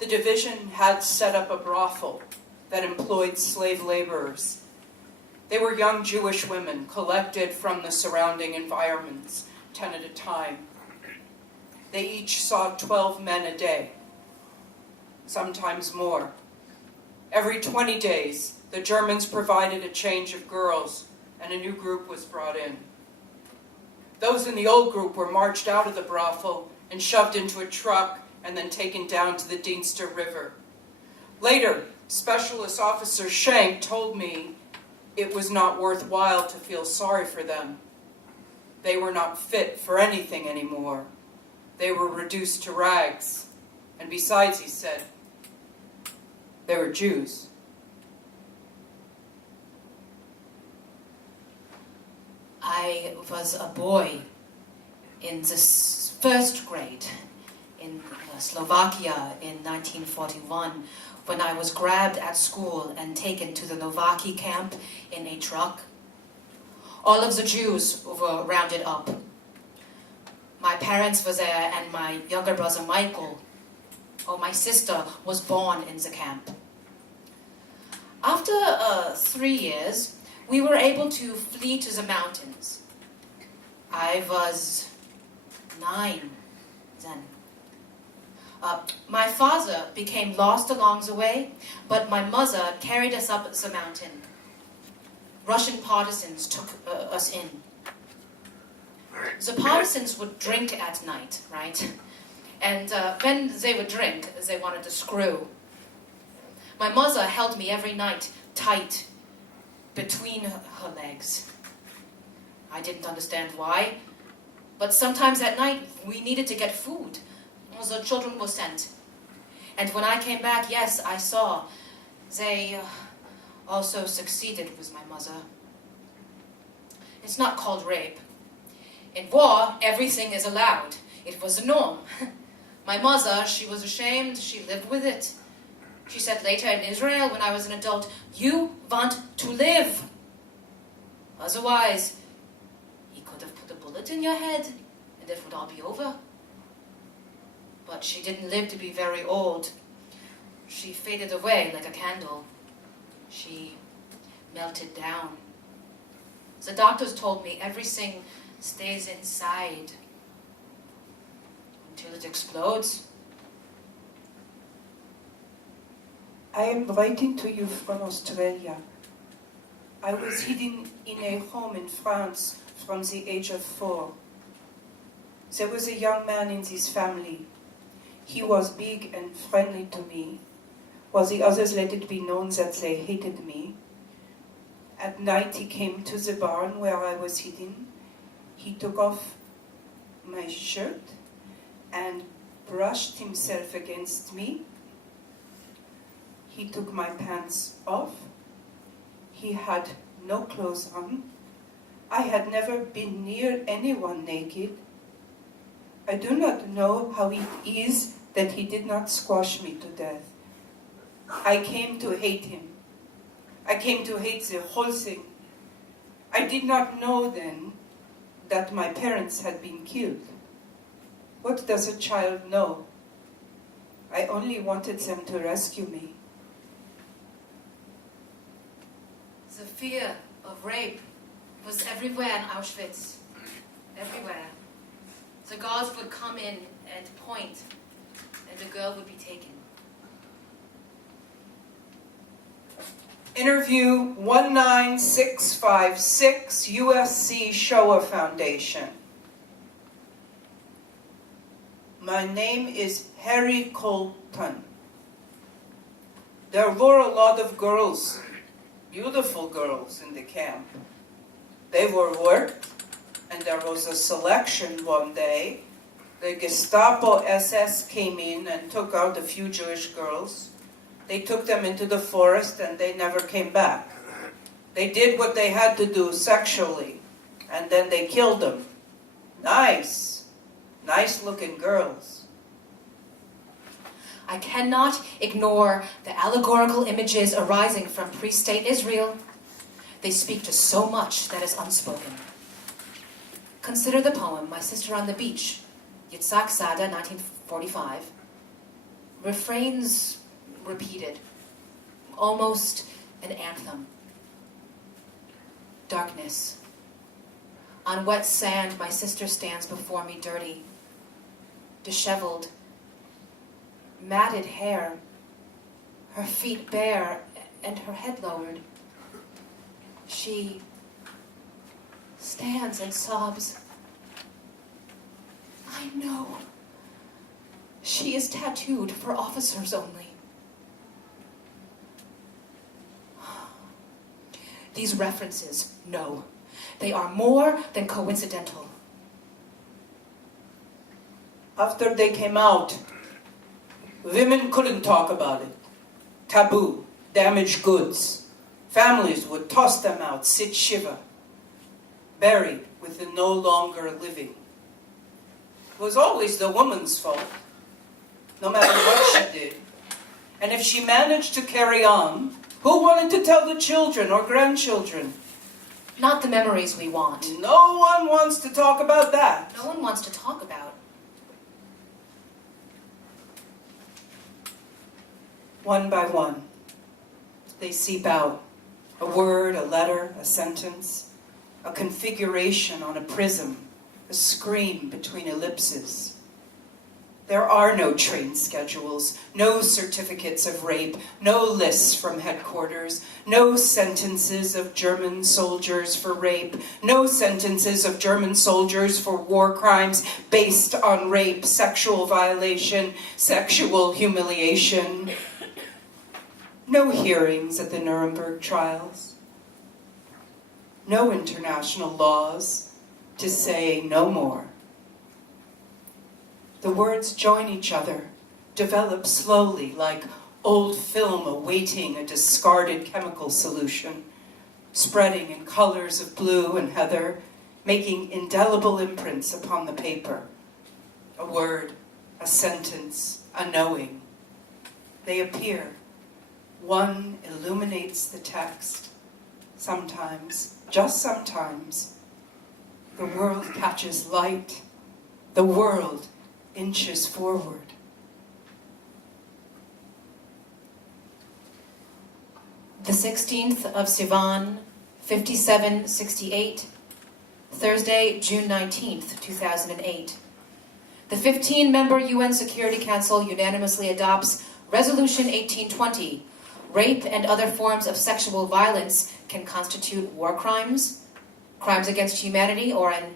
The division had set up a brothel that employed slave laborers. They were young Jewish women collected from the surrounding environments, 10 at a time. They each saw 12 men a day, sometimes more. Every 20 days, the Germans provided a change of girls, and a new group was brought in. Those in the old group were marched out of the brothel and shoved into a truck and then taken down to the Deenster River. Later, Specialist Officer Schenk told me it was not worthwhile to feel sorry for them. They were not fit for anything anymore. They were reduced to rags. And besides, he said, they were Jews. I was a boy in the 1st grade in Slovakia in 1941 when I was grabbed at school and taken to the Novaki camp in a truck. All of the Jews were rounded up. My parents were there and my younger brother Michael. My sister was born in the camp. After 3 years, we were able to flee to the mountains. I was 9 then. My father became lost along the way, but my mother carried us up the mountain. Russian partisans took us in. The partisans would drink at night, right? And when they would drink, they wanted to screw. My mother held me every night tight between her legs. I didn't understand why, but sometimes at night we needed to get food. The children were sent. And when I came back, yes, I saw they also succeeded with my mother. It's not called rape. In war, everything is allowed. It was the norm. My mother, she was ashamed, she lived with it. She said later in Israel, when I was an adult, you want to live. Otherwise, he could have put a bullet in your head, and it would all be over. But she didn't live to be very old. She faded away like a candle. She melted down. The doctors told me everything stays inside until it explodes. I am writing to you from Australia. I was hidden in a home in France from the age of 4. There was a young man in this family. He was big and friendly to me, while the others let it be known that they hated me. At night he came to the barn where I was hidden. He took off my shirt and brushed himself against me. He took my pants off. He had no clothes on. I had never been near anyone naked. I do not know how it is that he did not squash me to death. I came to hate him. I came to hate the whole thing. I did not know then that my parents had been killed. What does a child know? I only wanted them to rescue me. The fear of rape was everywhere in Auschwitz. Everywhere. The guards would come in and point, and the girl would be taken. Interview 19656, USC Shoah Foundation. My name is Harry Colton. There were a lot of girls, beautiful girls in the camp. They were worked, and there was a selection one day. The Gestapo SS came in and took out a few Jewish girls. They took them into the forest and they never came back. They did what they had to do sexually, and then they killed them. Nice looking girls. I cannot ignore the allegorical images arising from pre-state Israel. They speak to so much that is unspoken. Consider the poem, My Sister on the Beach, Yitzhak Sada, 1945. Refrains repeated, almost an anthem. Darkness. On wet sand, my sister stands before me dirty, disheveled, matted hair, her feet bare and her head lowered. She stands and sobs. I know. She is tattooed for officers only. These references, no, they are more than coincidental. After they came out, women couldn't talk about it. Taboo, damaged goods. Families would toss them out, sit shiva, buried with the no longer living. It was always the woman's fault, no matter what she did. And if she managed to carry on, who wanted to tell the children or grandchildren? Not the memories we want. No one wants to talk about that. No one wants to talk about. One by one, they seep out. A word, a letter, a sentence, a configuration on a prism, a scream between ellipses. There are no train schedules, no certificates of rape, no lists from headquarters, no sentences of German soldiers for rape, no sentences of German soldiers for war crimes based on rape, sexual violation, sexual humiliation. No hearings at the Nuremberg trials. No international laws to say no more. The words join each other, develop slowly like old film awaiting a discarded chemical solution, spreading in colors of blue and heather, making indelible imprints upon the paper. A word, a sentence, a knowing. They appear. One illuminates the text. Sometimes, just sometimes, the world catches light. The world inches forward. The 16th of Sivan, 5768, Thursday, June 19th, 2008. The 15-member UN Security Council unanimously adopts Resolution 1820. Rape and other forms of sexual violence can constitute war crimes, crimes against humanity, or an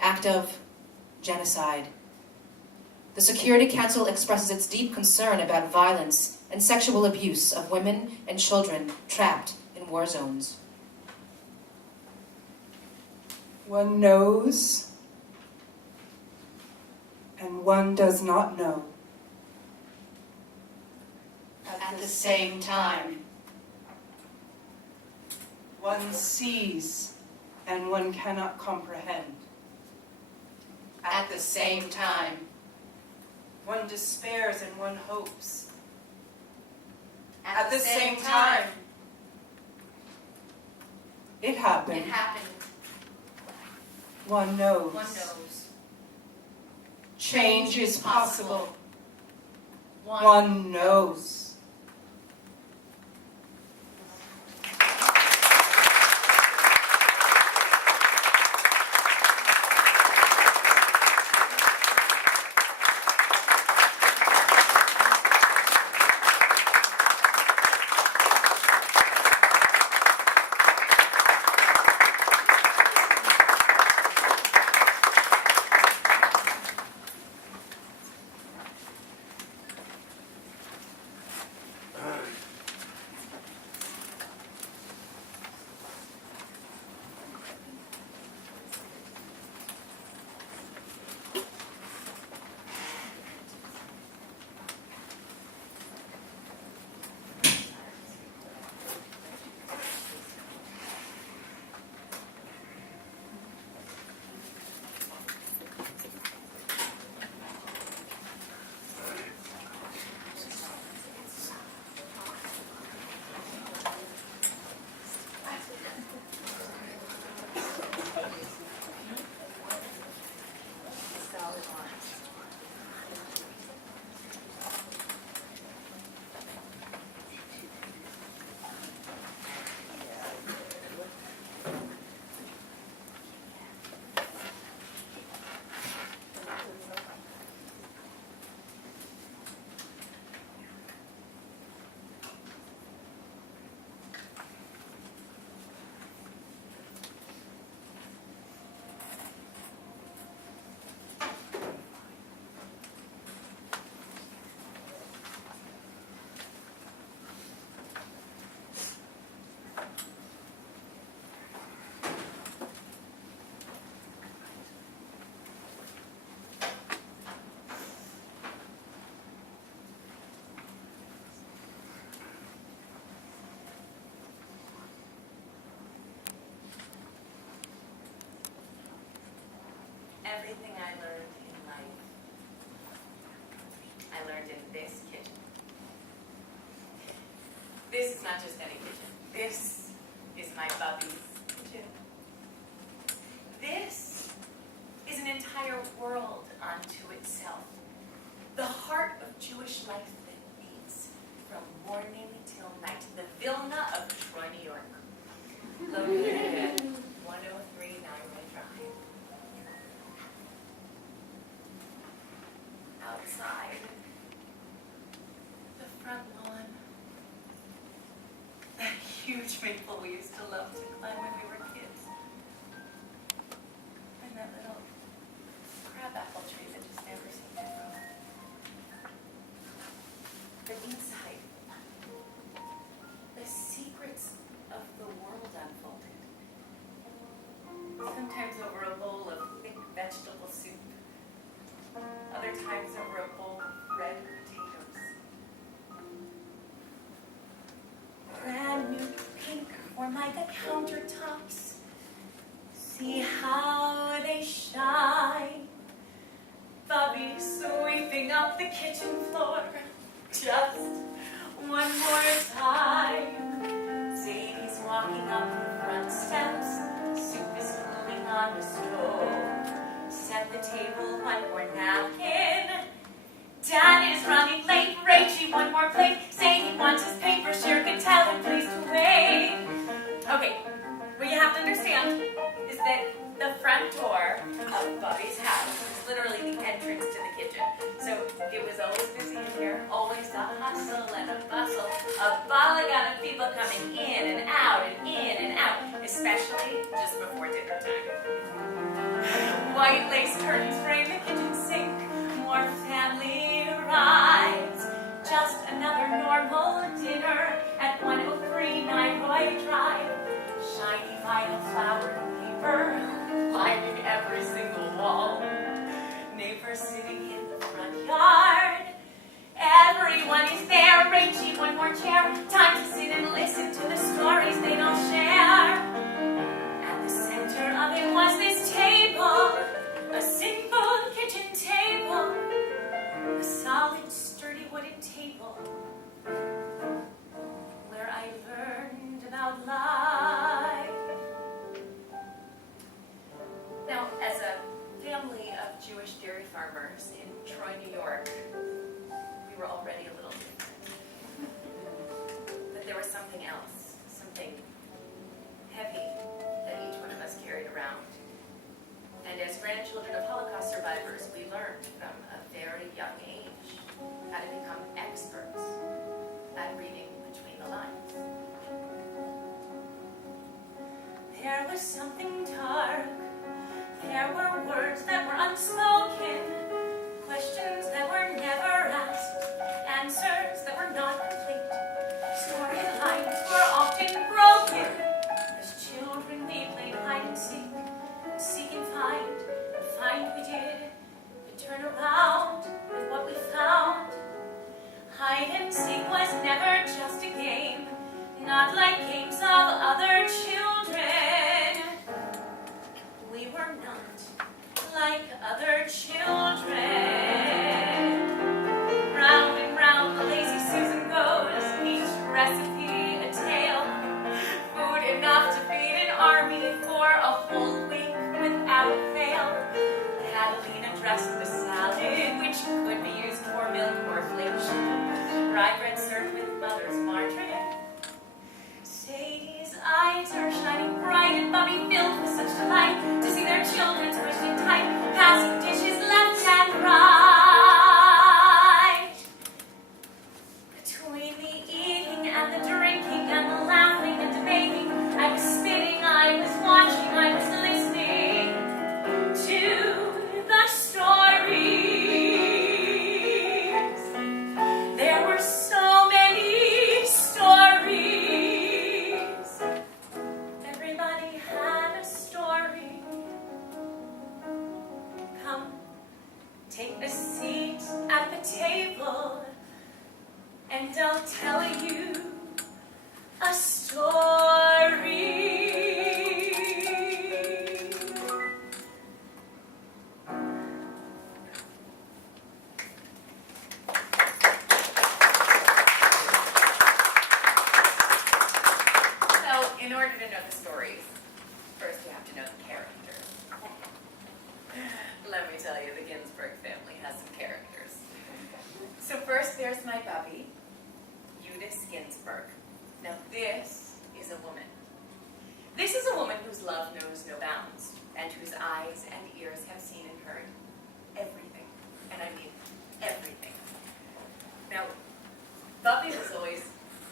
act of genocide. The Security Council expresses its deep concern about violence and sexual abuse of women and children trapped in war zones. One knows, and one does not know. At the same time. One sees, and one cannot comprehend. At the same time. One despairs and one hopes. At the same time. It happened. It happened. One knows. One knows. Change is possible. One One knows. Everything I learned in life, I learned in this kitchen. This is not just any kitchen. This is my Bubby's kitchen. This is an entire world unto itself. The heart of Jewish life that beats from morning till night. The Vilna of Troy, New York. Located at 103 Nyland Drive. Outside, the front lawn, that huge maple we used to love to climb when we were kids, and that little crabapple tree that just never seemed to grow. But inside, the secrets of the world unfolded. Sometimes over a bowl of thick vegetable soup. Other times over a bowl of red potatoes. Brand new pink Formica countertops. See how they shine. Bubby's sweet kitchen floor just one more time. Sadie's walking up the front steps. Soup is cooling on the stove. Set the table, one more napkin. Dad is running late. Rachie, one more plate. Sadie wants his paper share. Could tell him please to wait. Okay, what you have to understand is that the front door of Bobby's house is literally the entrance to the kitchen. So it was always busy in here, always a hustle and a bustle, a balagan of people coming in and out and in and out, especially just before dinner time. White lace curtains frame the kitchen sink, more family rides. Just another normal dinner at 103 Nairobi Drive. Shiny vinyl flowered paper lining every single wall. Neighbors sitting in the front yard. Everyone is there. Rachie, one more chair. Time to sit and listen to the stories they'd all share. At the center of it was this table, a simple kitchen table, a solid, sturdy wooden table where I learned about life. Now, as a family of Jewish dairy farmers in Troy, New York, we were already a little different. But there was something else, something heavy that each one of us carried around. And as grandchildren of Holocaust survivors, we learned from a very young age how to become experts at reading between the lines. There was something dark. There were words that were unspoken, questions that were never asked, answers that were not complete. Storylines were often broken. As children, we played hide and seek and find we did. We turn around with what we found. Hide and seek was never just a game, not like games of other children. We were not like other children. Round and round the lazy Susan goes, each recipe a tale. Food enough to feed an army for a whole week without fail. Catalina dressed the salad, which could be used for milk or flake. Rye bread served with mother's margarine. Sadie's eyes are shining bright and Bobby filled with such delight to see their children squished in tight, passing dishes left and right. Between the eating and the drinking and the laughing and debating, I was spinning, I was watching, I was listening to the stories. There were so many stories. Everybody had a story. Come, take a seat at the table, and I'll tell you a story. So, in order to know the stories, first you have to know the characters. Let me tell you, the Ginsburg family has some characters. So first there's my Bubby, Eunice Ginsburg. Now this is a woman. This is a woman whose love knows no bounds, and whose eyes and ears have seen and heard everything. And I mean everything. Now, Bubby was always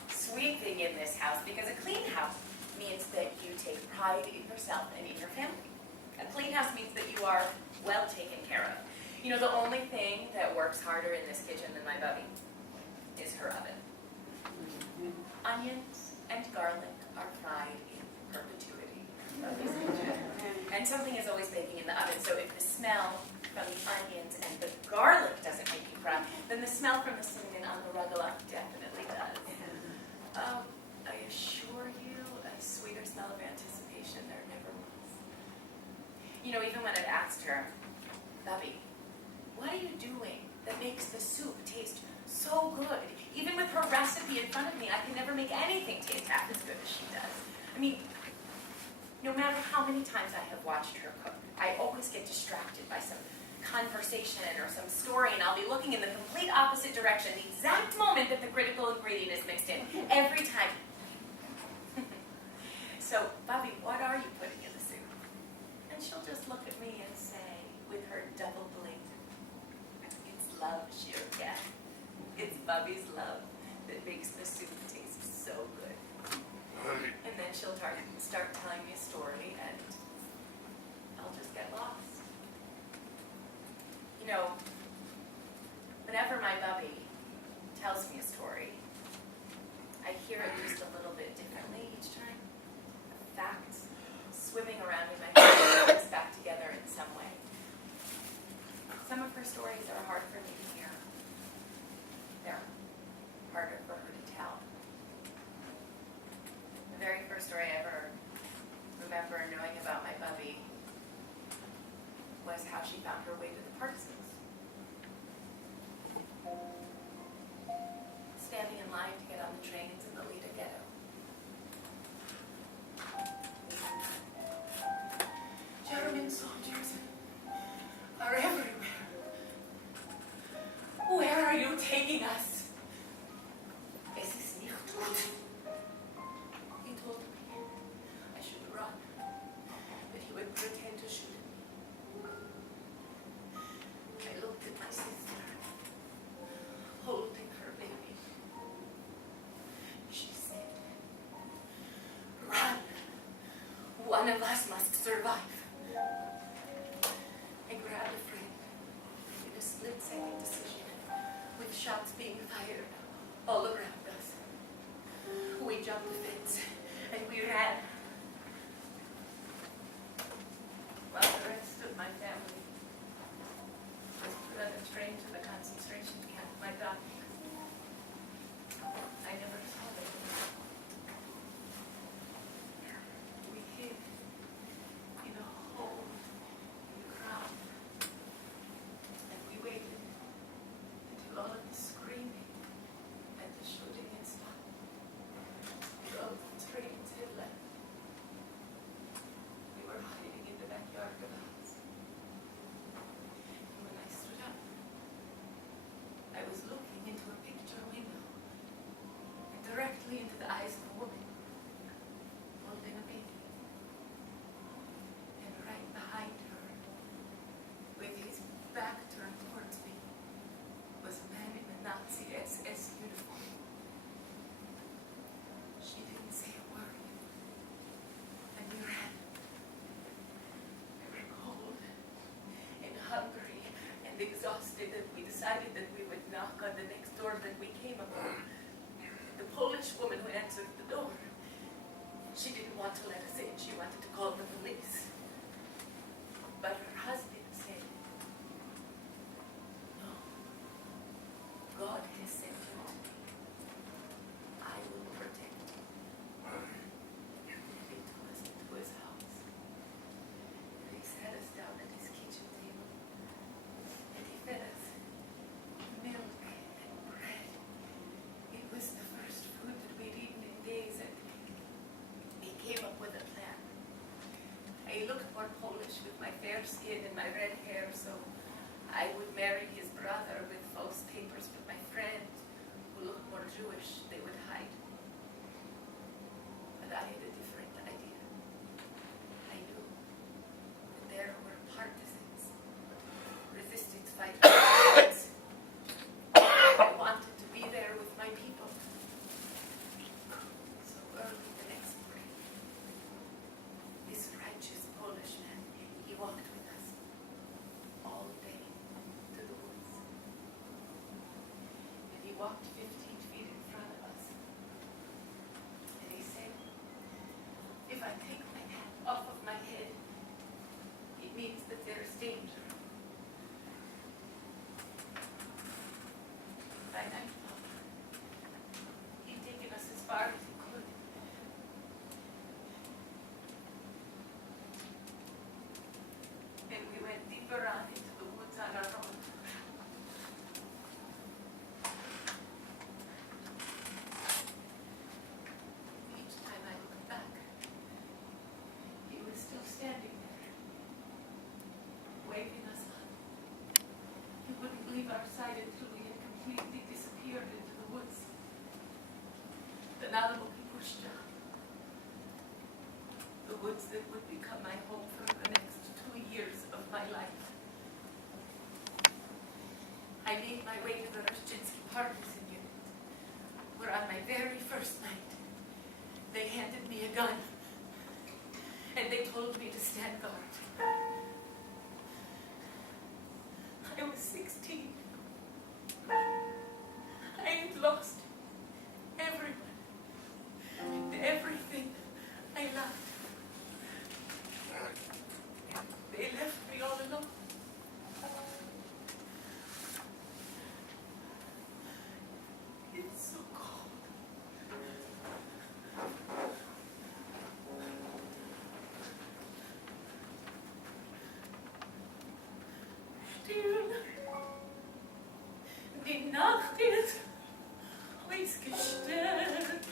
sweeping in this house because a clean house means that you take pride in yourself and in your family. A clean house means that you are well taken care of. You know, the only thing that works harder in this kitchen than my Bubby is her oven. Onions and garlic are fried in perpetuity in Bubby's kitchen. And something is always baking in the oven, so if the smell from the onions and the garlic doesn't make you cry, then the smell from the cinnamon on the rugelach definitely does. I assure you, a sweeter smell of anticipation there never was. You know, even when I've asked her, Bubby, what are you doing that makes the soup taste so good. Even with her recipe in front of me, I can never make anything taste half as good as she does. I mean, no matter how many times I have watched her cook, I always get distracted by some conversation or some story, and I'll be looking in the complete opposite direction the exact moment that the critical ingredient is mixed in, every time. So, Bobby, what are you putting in the soup? And she'll just look at me and say, with her double blink, it's love, she'll get. It's Bobby's love that makes the soup taste so good. And then she'll start telling me a story, and I'll just get lost. You know, whenever my Bubby tells me a story, I hear it just a little bit differently each time. Facts swimming around in my head, mixed back together in some way. Some of her stories are hard for me to hear. They're harder for her to tell. The very first story I ever remember knowing about my Bubby was how she found her way to the partisans. Standing in line to get on the trains in the Lita ghetto. German soldiers are everywhere. Where are you taking us? Es ist nicht gut. He told me I should run, but he would pretend to shoot me. I looked at my sister, holding her baby. She said, "Run. One of us must survive." I grabbed a friend in a split-second decision, with shots being fired all around us. We jumped the fence and we ran. While the rest of my family was put on a train to the concentration camp, my daughter, I never saw them. We hid in a hole in the ground, and we waited until all of the screaming and the shooting had stopped. All the trains had left. We were hiding in the backyard of the house. And when I stood up, I was looking into a picture window, and directly into the eyes of a woman holding a baby. And right behind her, with his back turned towards me, was a man in a Nazi SS uniform. She didn't say a word, and we ran. We were cold and hungry and exhausted, and we decided that we would knock on the next door that we came upon. The Polish woman who answered the door, she didn't want to let us in. She wanted to call the police. But her husband said, "No, God has sent you to me. I will protect you." And they took us into his house. And he sat us down at his kitchen table. And he fed us milk and bread. It was the first food that we'd eaten in days, and he came up with a plan. I looked more Polish with my fair skin and my red hair, so I would marry his brother with false papers, but my friends who looked more Jewish, they would hide. But I had a different idea. I knew that there were partisans, resistance fighters. I wanted to be there with my people. So early the next morning, this righteous Polish man, he walked with us all day to the woods. And he walked 15 feet in front of us. And he said, "If I take my hat off of my head, it means that there's danger." By nightfall, he'd taken us as far as he could. And we went deeper on into the woods on our own. disappeared into the woods. The nada will be pushed down. The woods that would become my home for the next 2 years of my life. I made my way to the Rochelle partisan unit, where on my very first night, they handed me a gun, and they told me to stand guard. I was 16. I had lost everyone and everything I loved. They left me all alone. It's so cold. Still, die Nacht ist ausgestellt.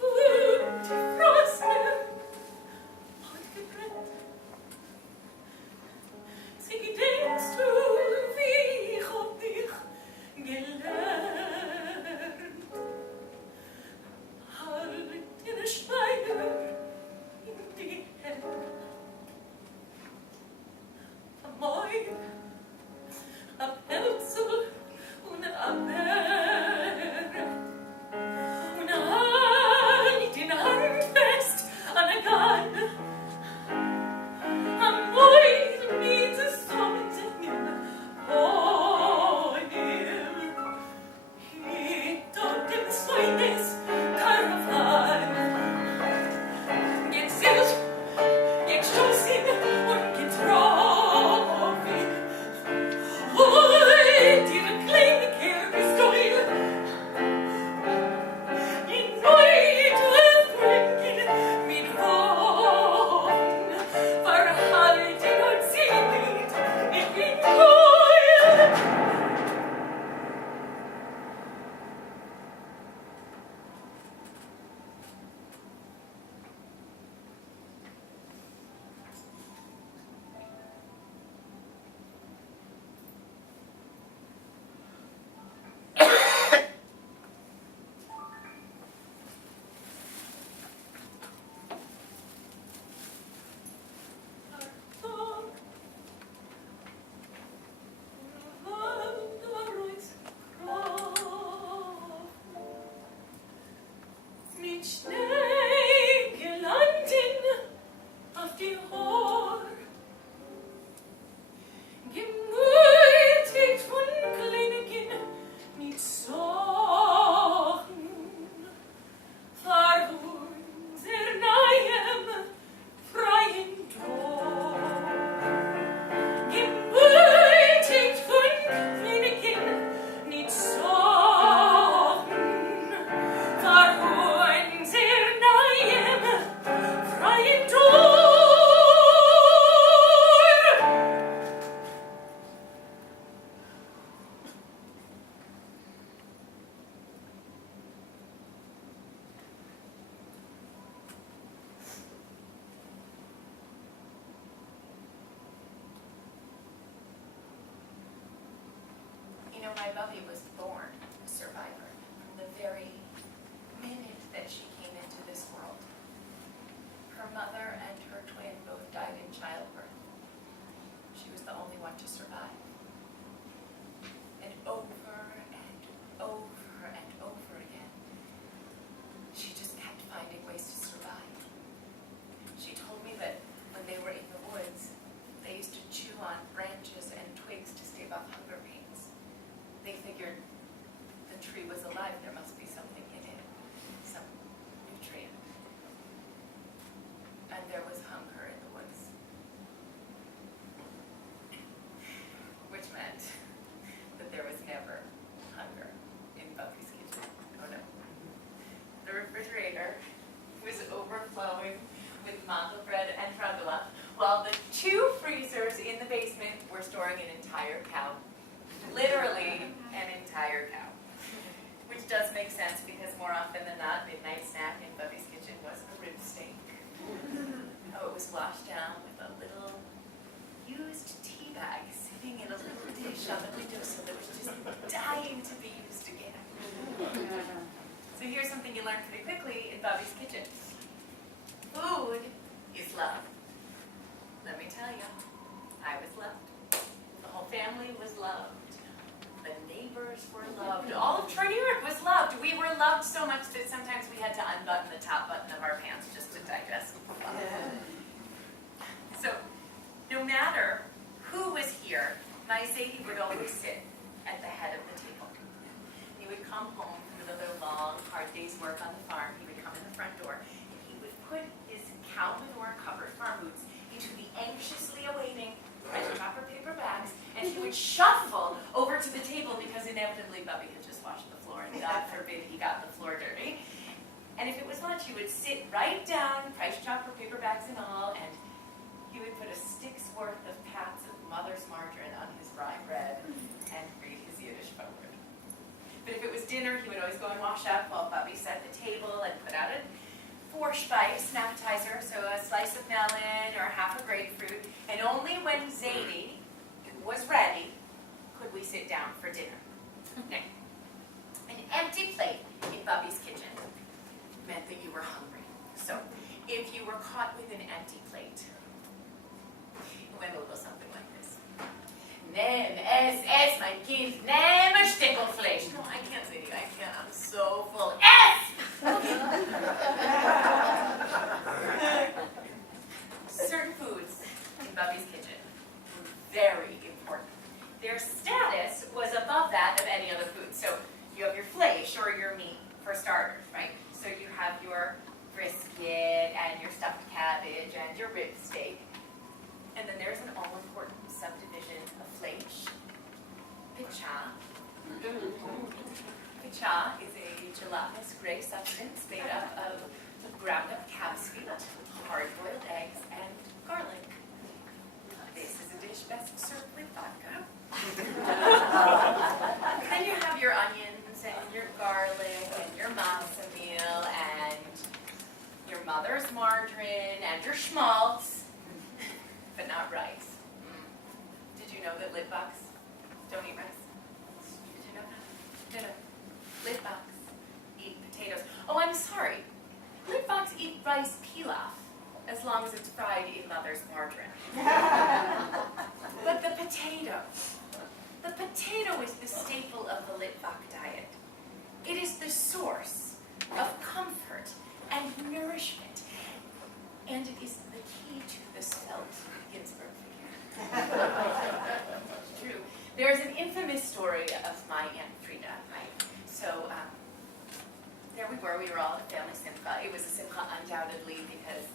Und die Frost gebrennt. Sie denkst du, wie ich hab dich gelernt. Halt den Schneider in die Hände. Am Morgen, am Herzl und am Meer. Und halt den Hand fest an der Garn. Am Morgen mit der Sonne vor ihm. Hinter dem Freundes Karawan. Jetzt sind, jetzt stoßen und getroffen. Und ihre kleine Kerbistol. In neue Franken mit Wochen. Verhalten und selig in Treue. Mit Schnee gelanden auf die Rohr, gemütig von Kliniken mit Sorgen, vor unser neuem freien Tor. Gemütig von Kliniken mit Sorgen, vor unser neuem freien Tor. You know, my Buffy was born a survivor from the very minute that she came into this world. Her mother and her twin both died in childbirth. She was the only one to survive. And over and over and over again, she just kept finding ways to survive. She told me that when they were in the woods, they used to chew on branches and twigs to stave off hunger pains. They figured the tree was alive, there must be something in it, some nutrient. And there was hunger in the woods. Which meant that there was never hunger in Buffy's kitchen. Oh no. The refrigerator was overflowing with mango bread and fragula, while the 2 freezers in the basement were storing an entire cow. Literally an entire cow. Which does make sense because more often than not, midnight snack in Buffy's kitchen was a rib steak. Oh, it was washed down with a little used tea bag sitting sleeping in a little dish on the windowsill that was just dying to be used again. So here's something you learn pretty quickly in Bobby's kitchen. Food is love. Let me tell you, I was loved. The whole family was loved. The neighbors were loved. All of Troy, New York was loved. We were loved so much that sometimes we had to unbutton the top button of our pants just to digest love. So, no matter who was here, my Sadie would always sit at the head of the table. He would come home from another long, hard day's work on the farm. He would come in the front door, and he would put his cow manure-covered farm boots into the anxiously awaiting copper paper bags, and he would shuffle over to the table because inevitably Bubby had just washed the floor, and God forbid he got the floor dirty. And if it was lunch, he would sit right down, price chopper, paper bags and all, and he would put a stick's worth of pats of mother's margarine on his rye bread and read his Yiddish forward. But if it was dinner, he would always go and wash up while Bubby set the table and put out a Vorspeise, an appetizer, so a slice of melon or half a grapefruit, and only when Zadie was ready could we sit down for dinner. Now, an empty plate in Bubby's kitchen meant that you were hungry. So, if you were caught with an empty plate, it went a little something like this. Nimm es, mein Kind, nimm ein Stückel Fleisch. No, I can't, Zadie, I can't, I'm so full. Certain foods in Bubby's kitchen were very important. Their status was above that of any other food. So you have your flesh or your meat for starters, right? So you have your brisket and your stuffed cabbage and your rib steak. And then there's an all-important subdivision of flesh, picha. Picha is a gelatinous gray substance made up of ground up calf's feet, hard-boiled eggs, and garlic. This is a dish best served with vodka. Then you have your onions and your garlic and your masa meal and your mother's margarine and your schmaltz, but not rice. Did you know that litbugs don't eat rice? Did you know that? No. Litbugs eat potatoes. Oh, I'm sorry. Litbugs eat rice pilaf, as long as it's fried in mother's margarine. But the potato is the staple of the Litvak diet. It is the source of comfort and nourishment, and it is the key to the svelte Ginsburg figure. True. There's an infamous story of my Aunt Frida, right? So, there we were all at a family simcha. It was a simcha undoubtedly because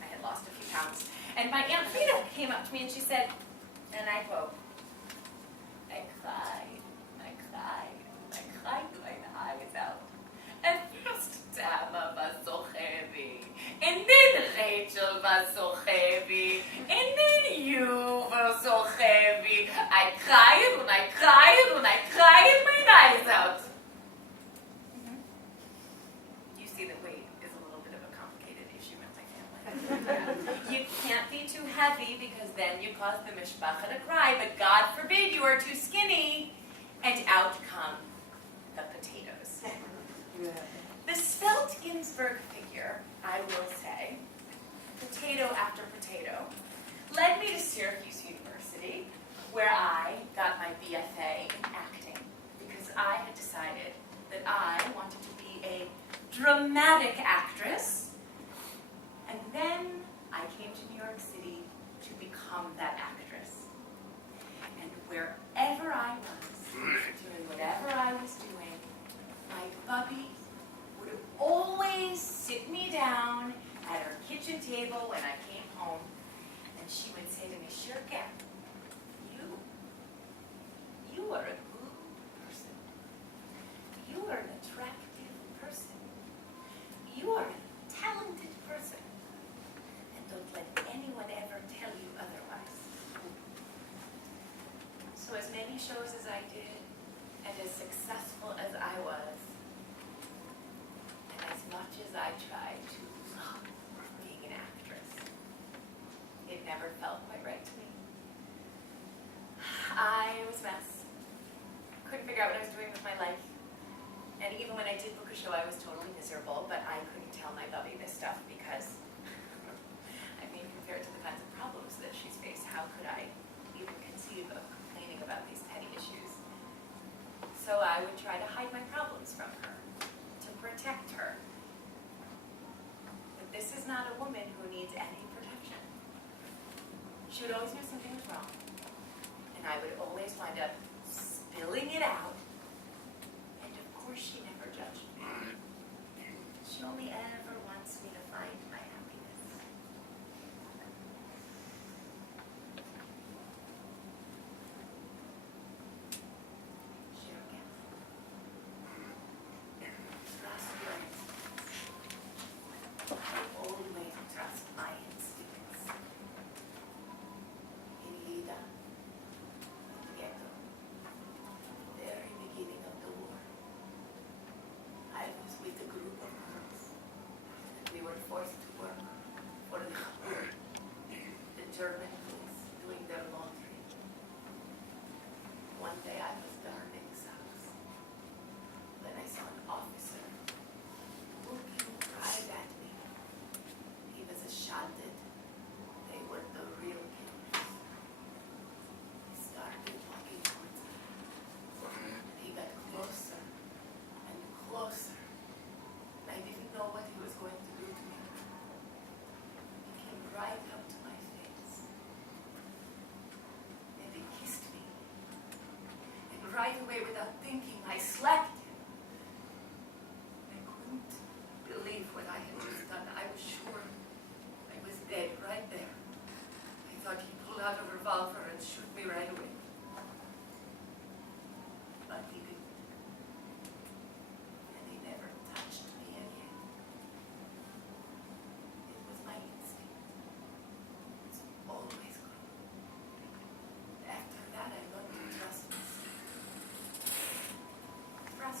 I had lost a few pounds. And my Aunt Frida came up to me and she said, and I quote, I cried my eyes out. At first Tama was so heavy, and then Rachel was so heavy, and then you were so heavy. I cried my eyes out. You see that weight is a little bit of a complicated issue in my family. You can't be too heavy because then you cause the mishpacha to cry, but God forbid you are too skinny, and out come the potatoes. The Svelte Ginsburg figure, I will say, potato after potato, led me to Syracuse University, where I got my BFA in acting, because I had decided that I wanted to be a dramatic actress, and then I came to New York City to become that actress. And wherever I was, doing whatever I was doing, my Bubby would always sit me down at her kitchen table when I came home, and she would say to me, Shirka, you are a good person. You are an attractive person. You are a talented person. And don't let anyone ever tell you otherwise. So as many shows as I did, and as successful as I was, and as much as I tried to love being an actress, it never felt quite right to me. I was a mess. Couldn't figure out what I was doing with my life. And even when I did book a show, I was totally miserable, but I couldn't tell my Bubby this stuff because, I mean, compared to the kinds of problems that she's faced, how could I even conceive of complaining about these petty issues? So I would try to hide my problems from her, to protect her. But this is not a woman who needs any protection. She would always know something was wrong, and I would always wind up spilling it out. And of course, she never judged me. She only ever wants me to find my happiness. Share again. Trust your instincts. Always trust my instincts. In Lida, in the ghetto, very beginning of the war, I was with a group of girls, and we were forced to work for the German police doing their laundry. One day I was darning socks. Then I saw an officer looking right at me. He was shouted. They were the real killers. He started walking towards me. And he got closer and closer. And I didn't know what he was going to do to me. He came right up to my face. And he kissed me. And right away, without thinking, I slapped him. I couldn't believe what I had just done. I was sure I was dead right there. I thought he pulled out a revolver and shoot me right away. But he didn't. And he never touched me again. It was my instinct. It's always good. After that, I learned to trust myself. Trust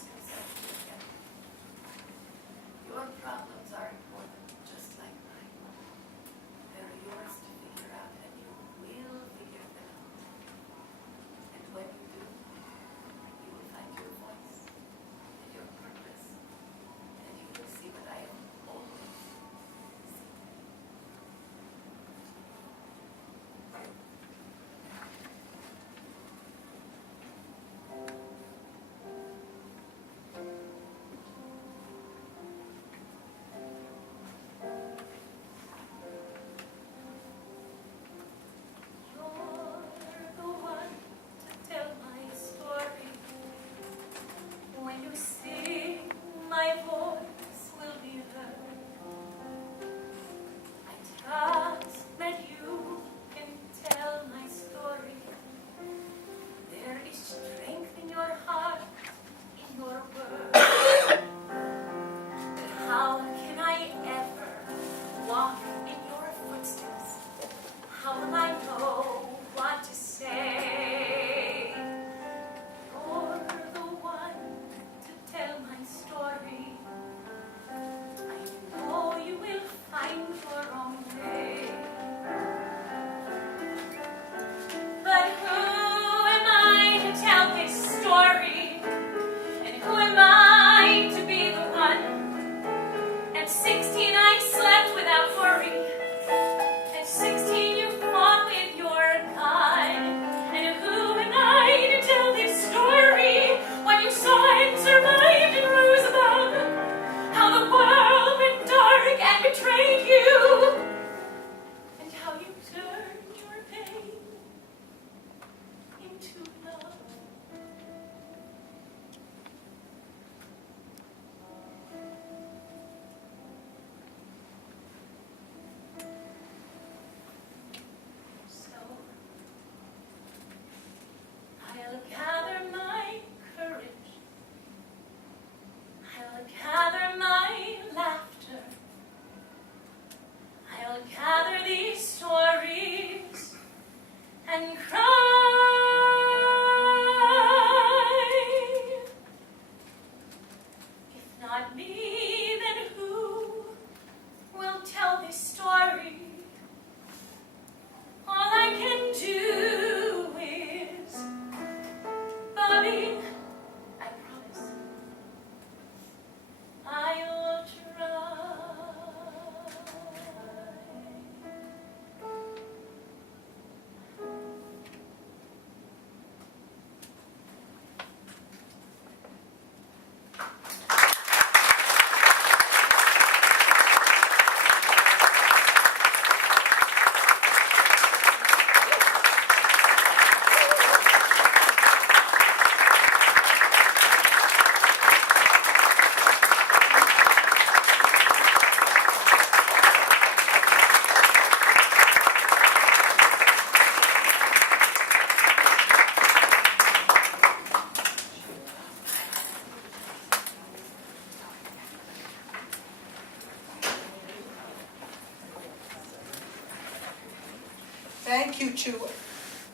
thank you to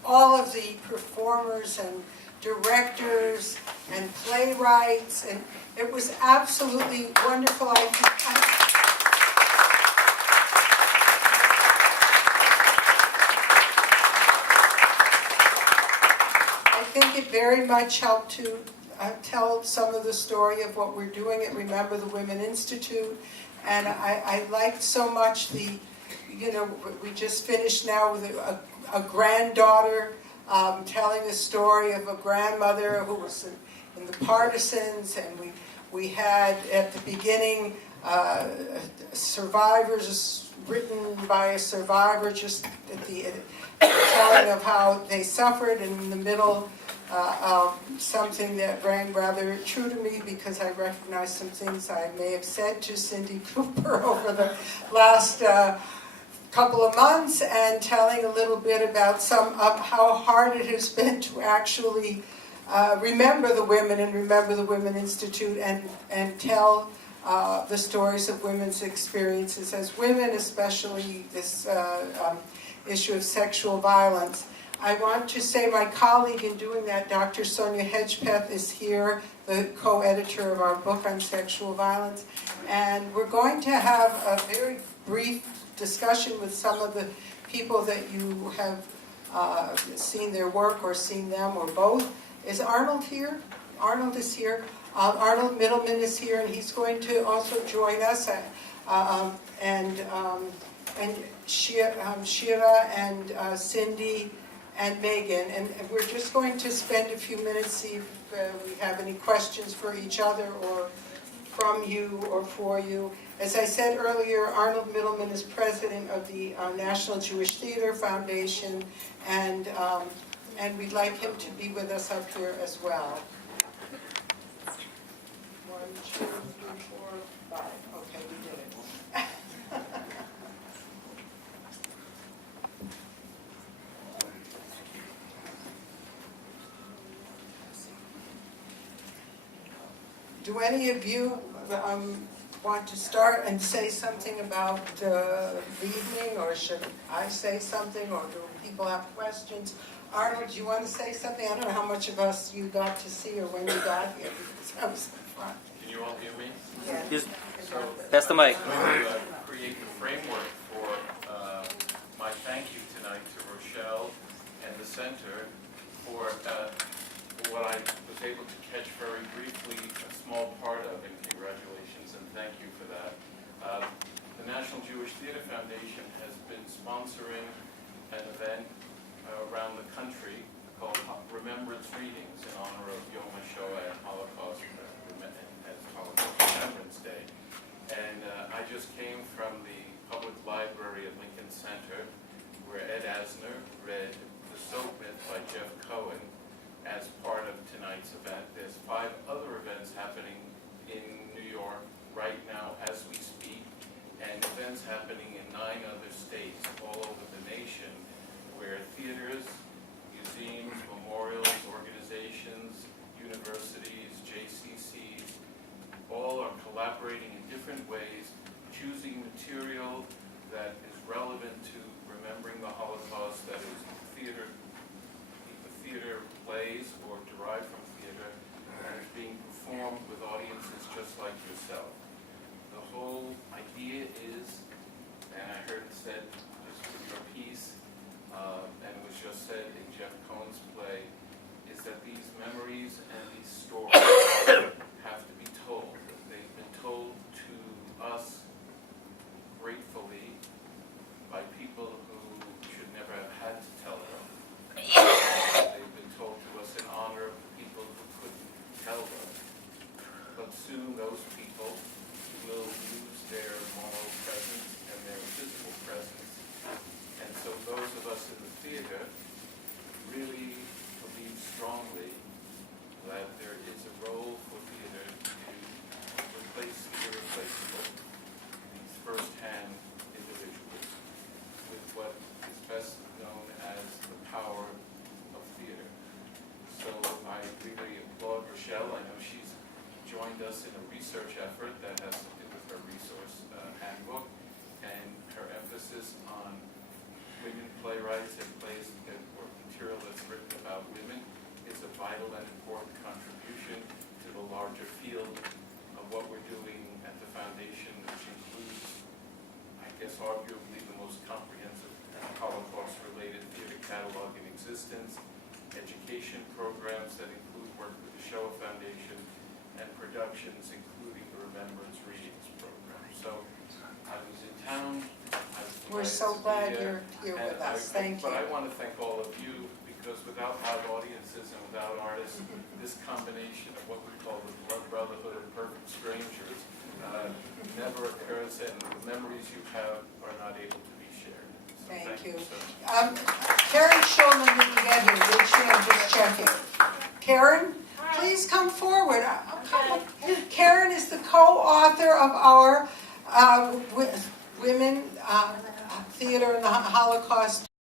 all of the performers and directors and playwrights, and it was absolutely wonderful. I think it very much helped to tell some of the story of what we're doing at Remember the Women Institute, and I liked so much we just finished now with a granddaughter telling the story of a grandmother who was in the partisans, and we had at the beginning survivors written by a survivor just at the telling of how they suffered, and in the middle something that rang rather true to me because I recognized some things I may have said to Cindy Cooper over the last couple of months, and telling a little bit about some of how hard it has been to actually remember the women and Remember the Women Institute and tell the stories of women's experiences as women, especially this issue of sexual violence. I want to say my colleague in doing that, Dr. Sonia Hedgepeth, is here, the co-editor of our book on sexual violence, and we're going to have a very brief discussion with some of the people that you have seen their work or seen them or both. Is Arnold here? Arnold is here. Arnold Middleman is here, and he's going to also join us. And Shira and Cindy and Megan. And we're just going to spend a few minutes, see if we have any questions for each other or from you or for you. As I said earlier, Arnold Middleman is president of the National Jewish Theater Foundation, and we'd like him to be with us up here as well. 1, 2, 3, 4, 5. Okay, we did it. Do any of you want to start and say something about the evening, or should I say something, or do people have questions? Arnold, do you want to say something? I don't know how much of us you got to see or when you got here, because I was in front. Can you all hear me? Yes. So, That's the mic. to create the framework for my thank you tonight to Rochelle and the Center for what I was able to catch very briefly a small part of, and congratulations and thank you for that. The National Jewish Theater Foundation has been sponsoring an event around the country called Remembrance Readings in honor of Yom HaShoah and Holocaust as Holocaust Remembrance Day. And I just came from the Public Library at Lincoln Center, where Ed Asner read The Soap Myth by Jeff Cohen as part of tonight's event. There's 5 other events happening in New York right now as we speak, and events happening in 9 other states all over the nation, where theaters, museums, memorials, organizations, universities, JCCs, all are collaborating in different ways, choosing material that is relevant to remembering the Holocaust, that is theater plays or derived from theater, and is being performed with audiences just like yourself. The whole idea is, and I heard it said just with your piece, and it was just said in Jeff Cohen's play, is that these memories and these stories have to be told. They've been told to us gratefully by people who should never have had to tell them. They've been told to us in honor of the people who couldn't tell them. But soon those people will lose their moral presence and their physical presence. And so those of us in the theater really believe strongly that there is a role for theater to replace the irreplaceable, these first-hand individuals, with what is best known as the power of theater. So I really applaud Rochelle. I know she's joined us in a research effort that has to do with her resource handbook and her emphasis on women playwrights and about women is a vital and important contribution to the larger field of what we're doing at the foundation, which includes, I guess, arguably the most comprehensive Holocaust-related theater catalog in existence, education programs that include work with the Shoah Foundation, and productions including the Remembrance Readings program. So I was in town. I was We're delighted so to be glad here, you're and with us. Thank But you. I want to thank all of you, because without live audiences and without artists, this combination of what we call the blood brotherhood of perfect strangers never occurs, and the memories you have are not able to be shared. So Thank you. so much. Karen Schulman didn't get here, did she? I'm just checking. Karen, please come forward. Karen is the co-author of our Women Theater in the Holocaust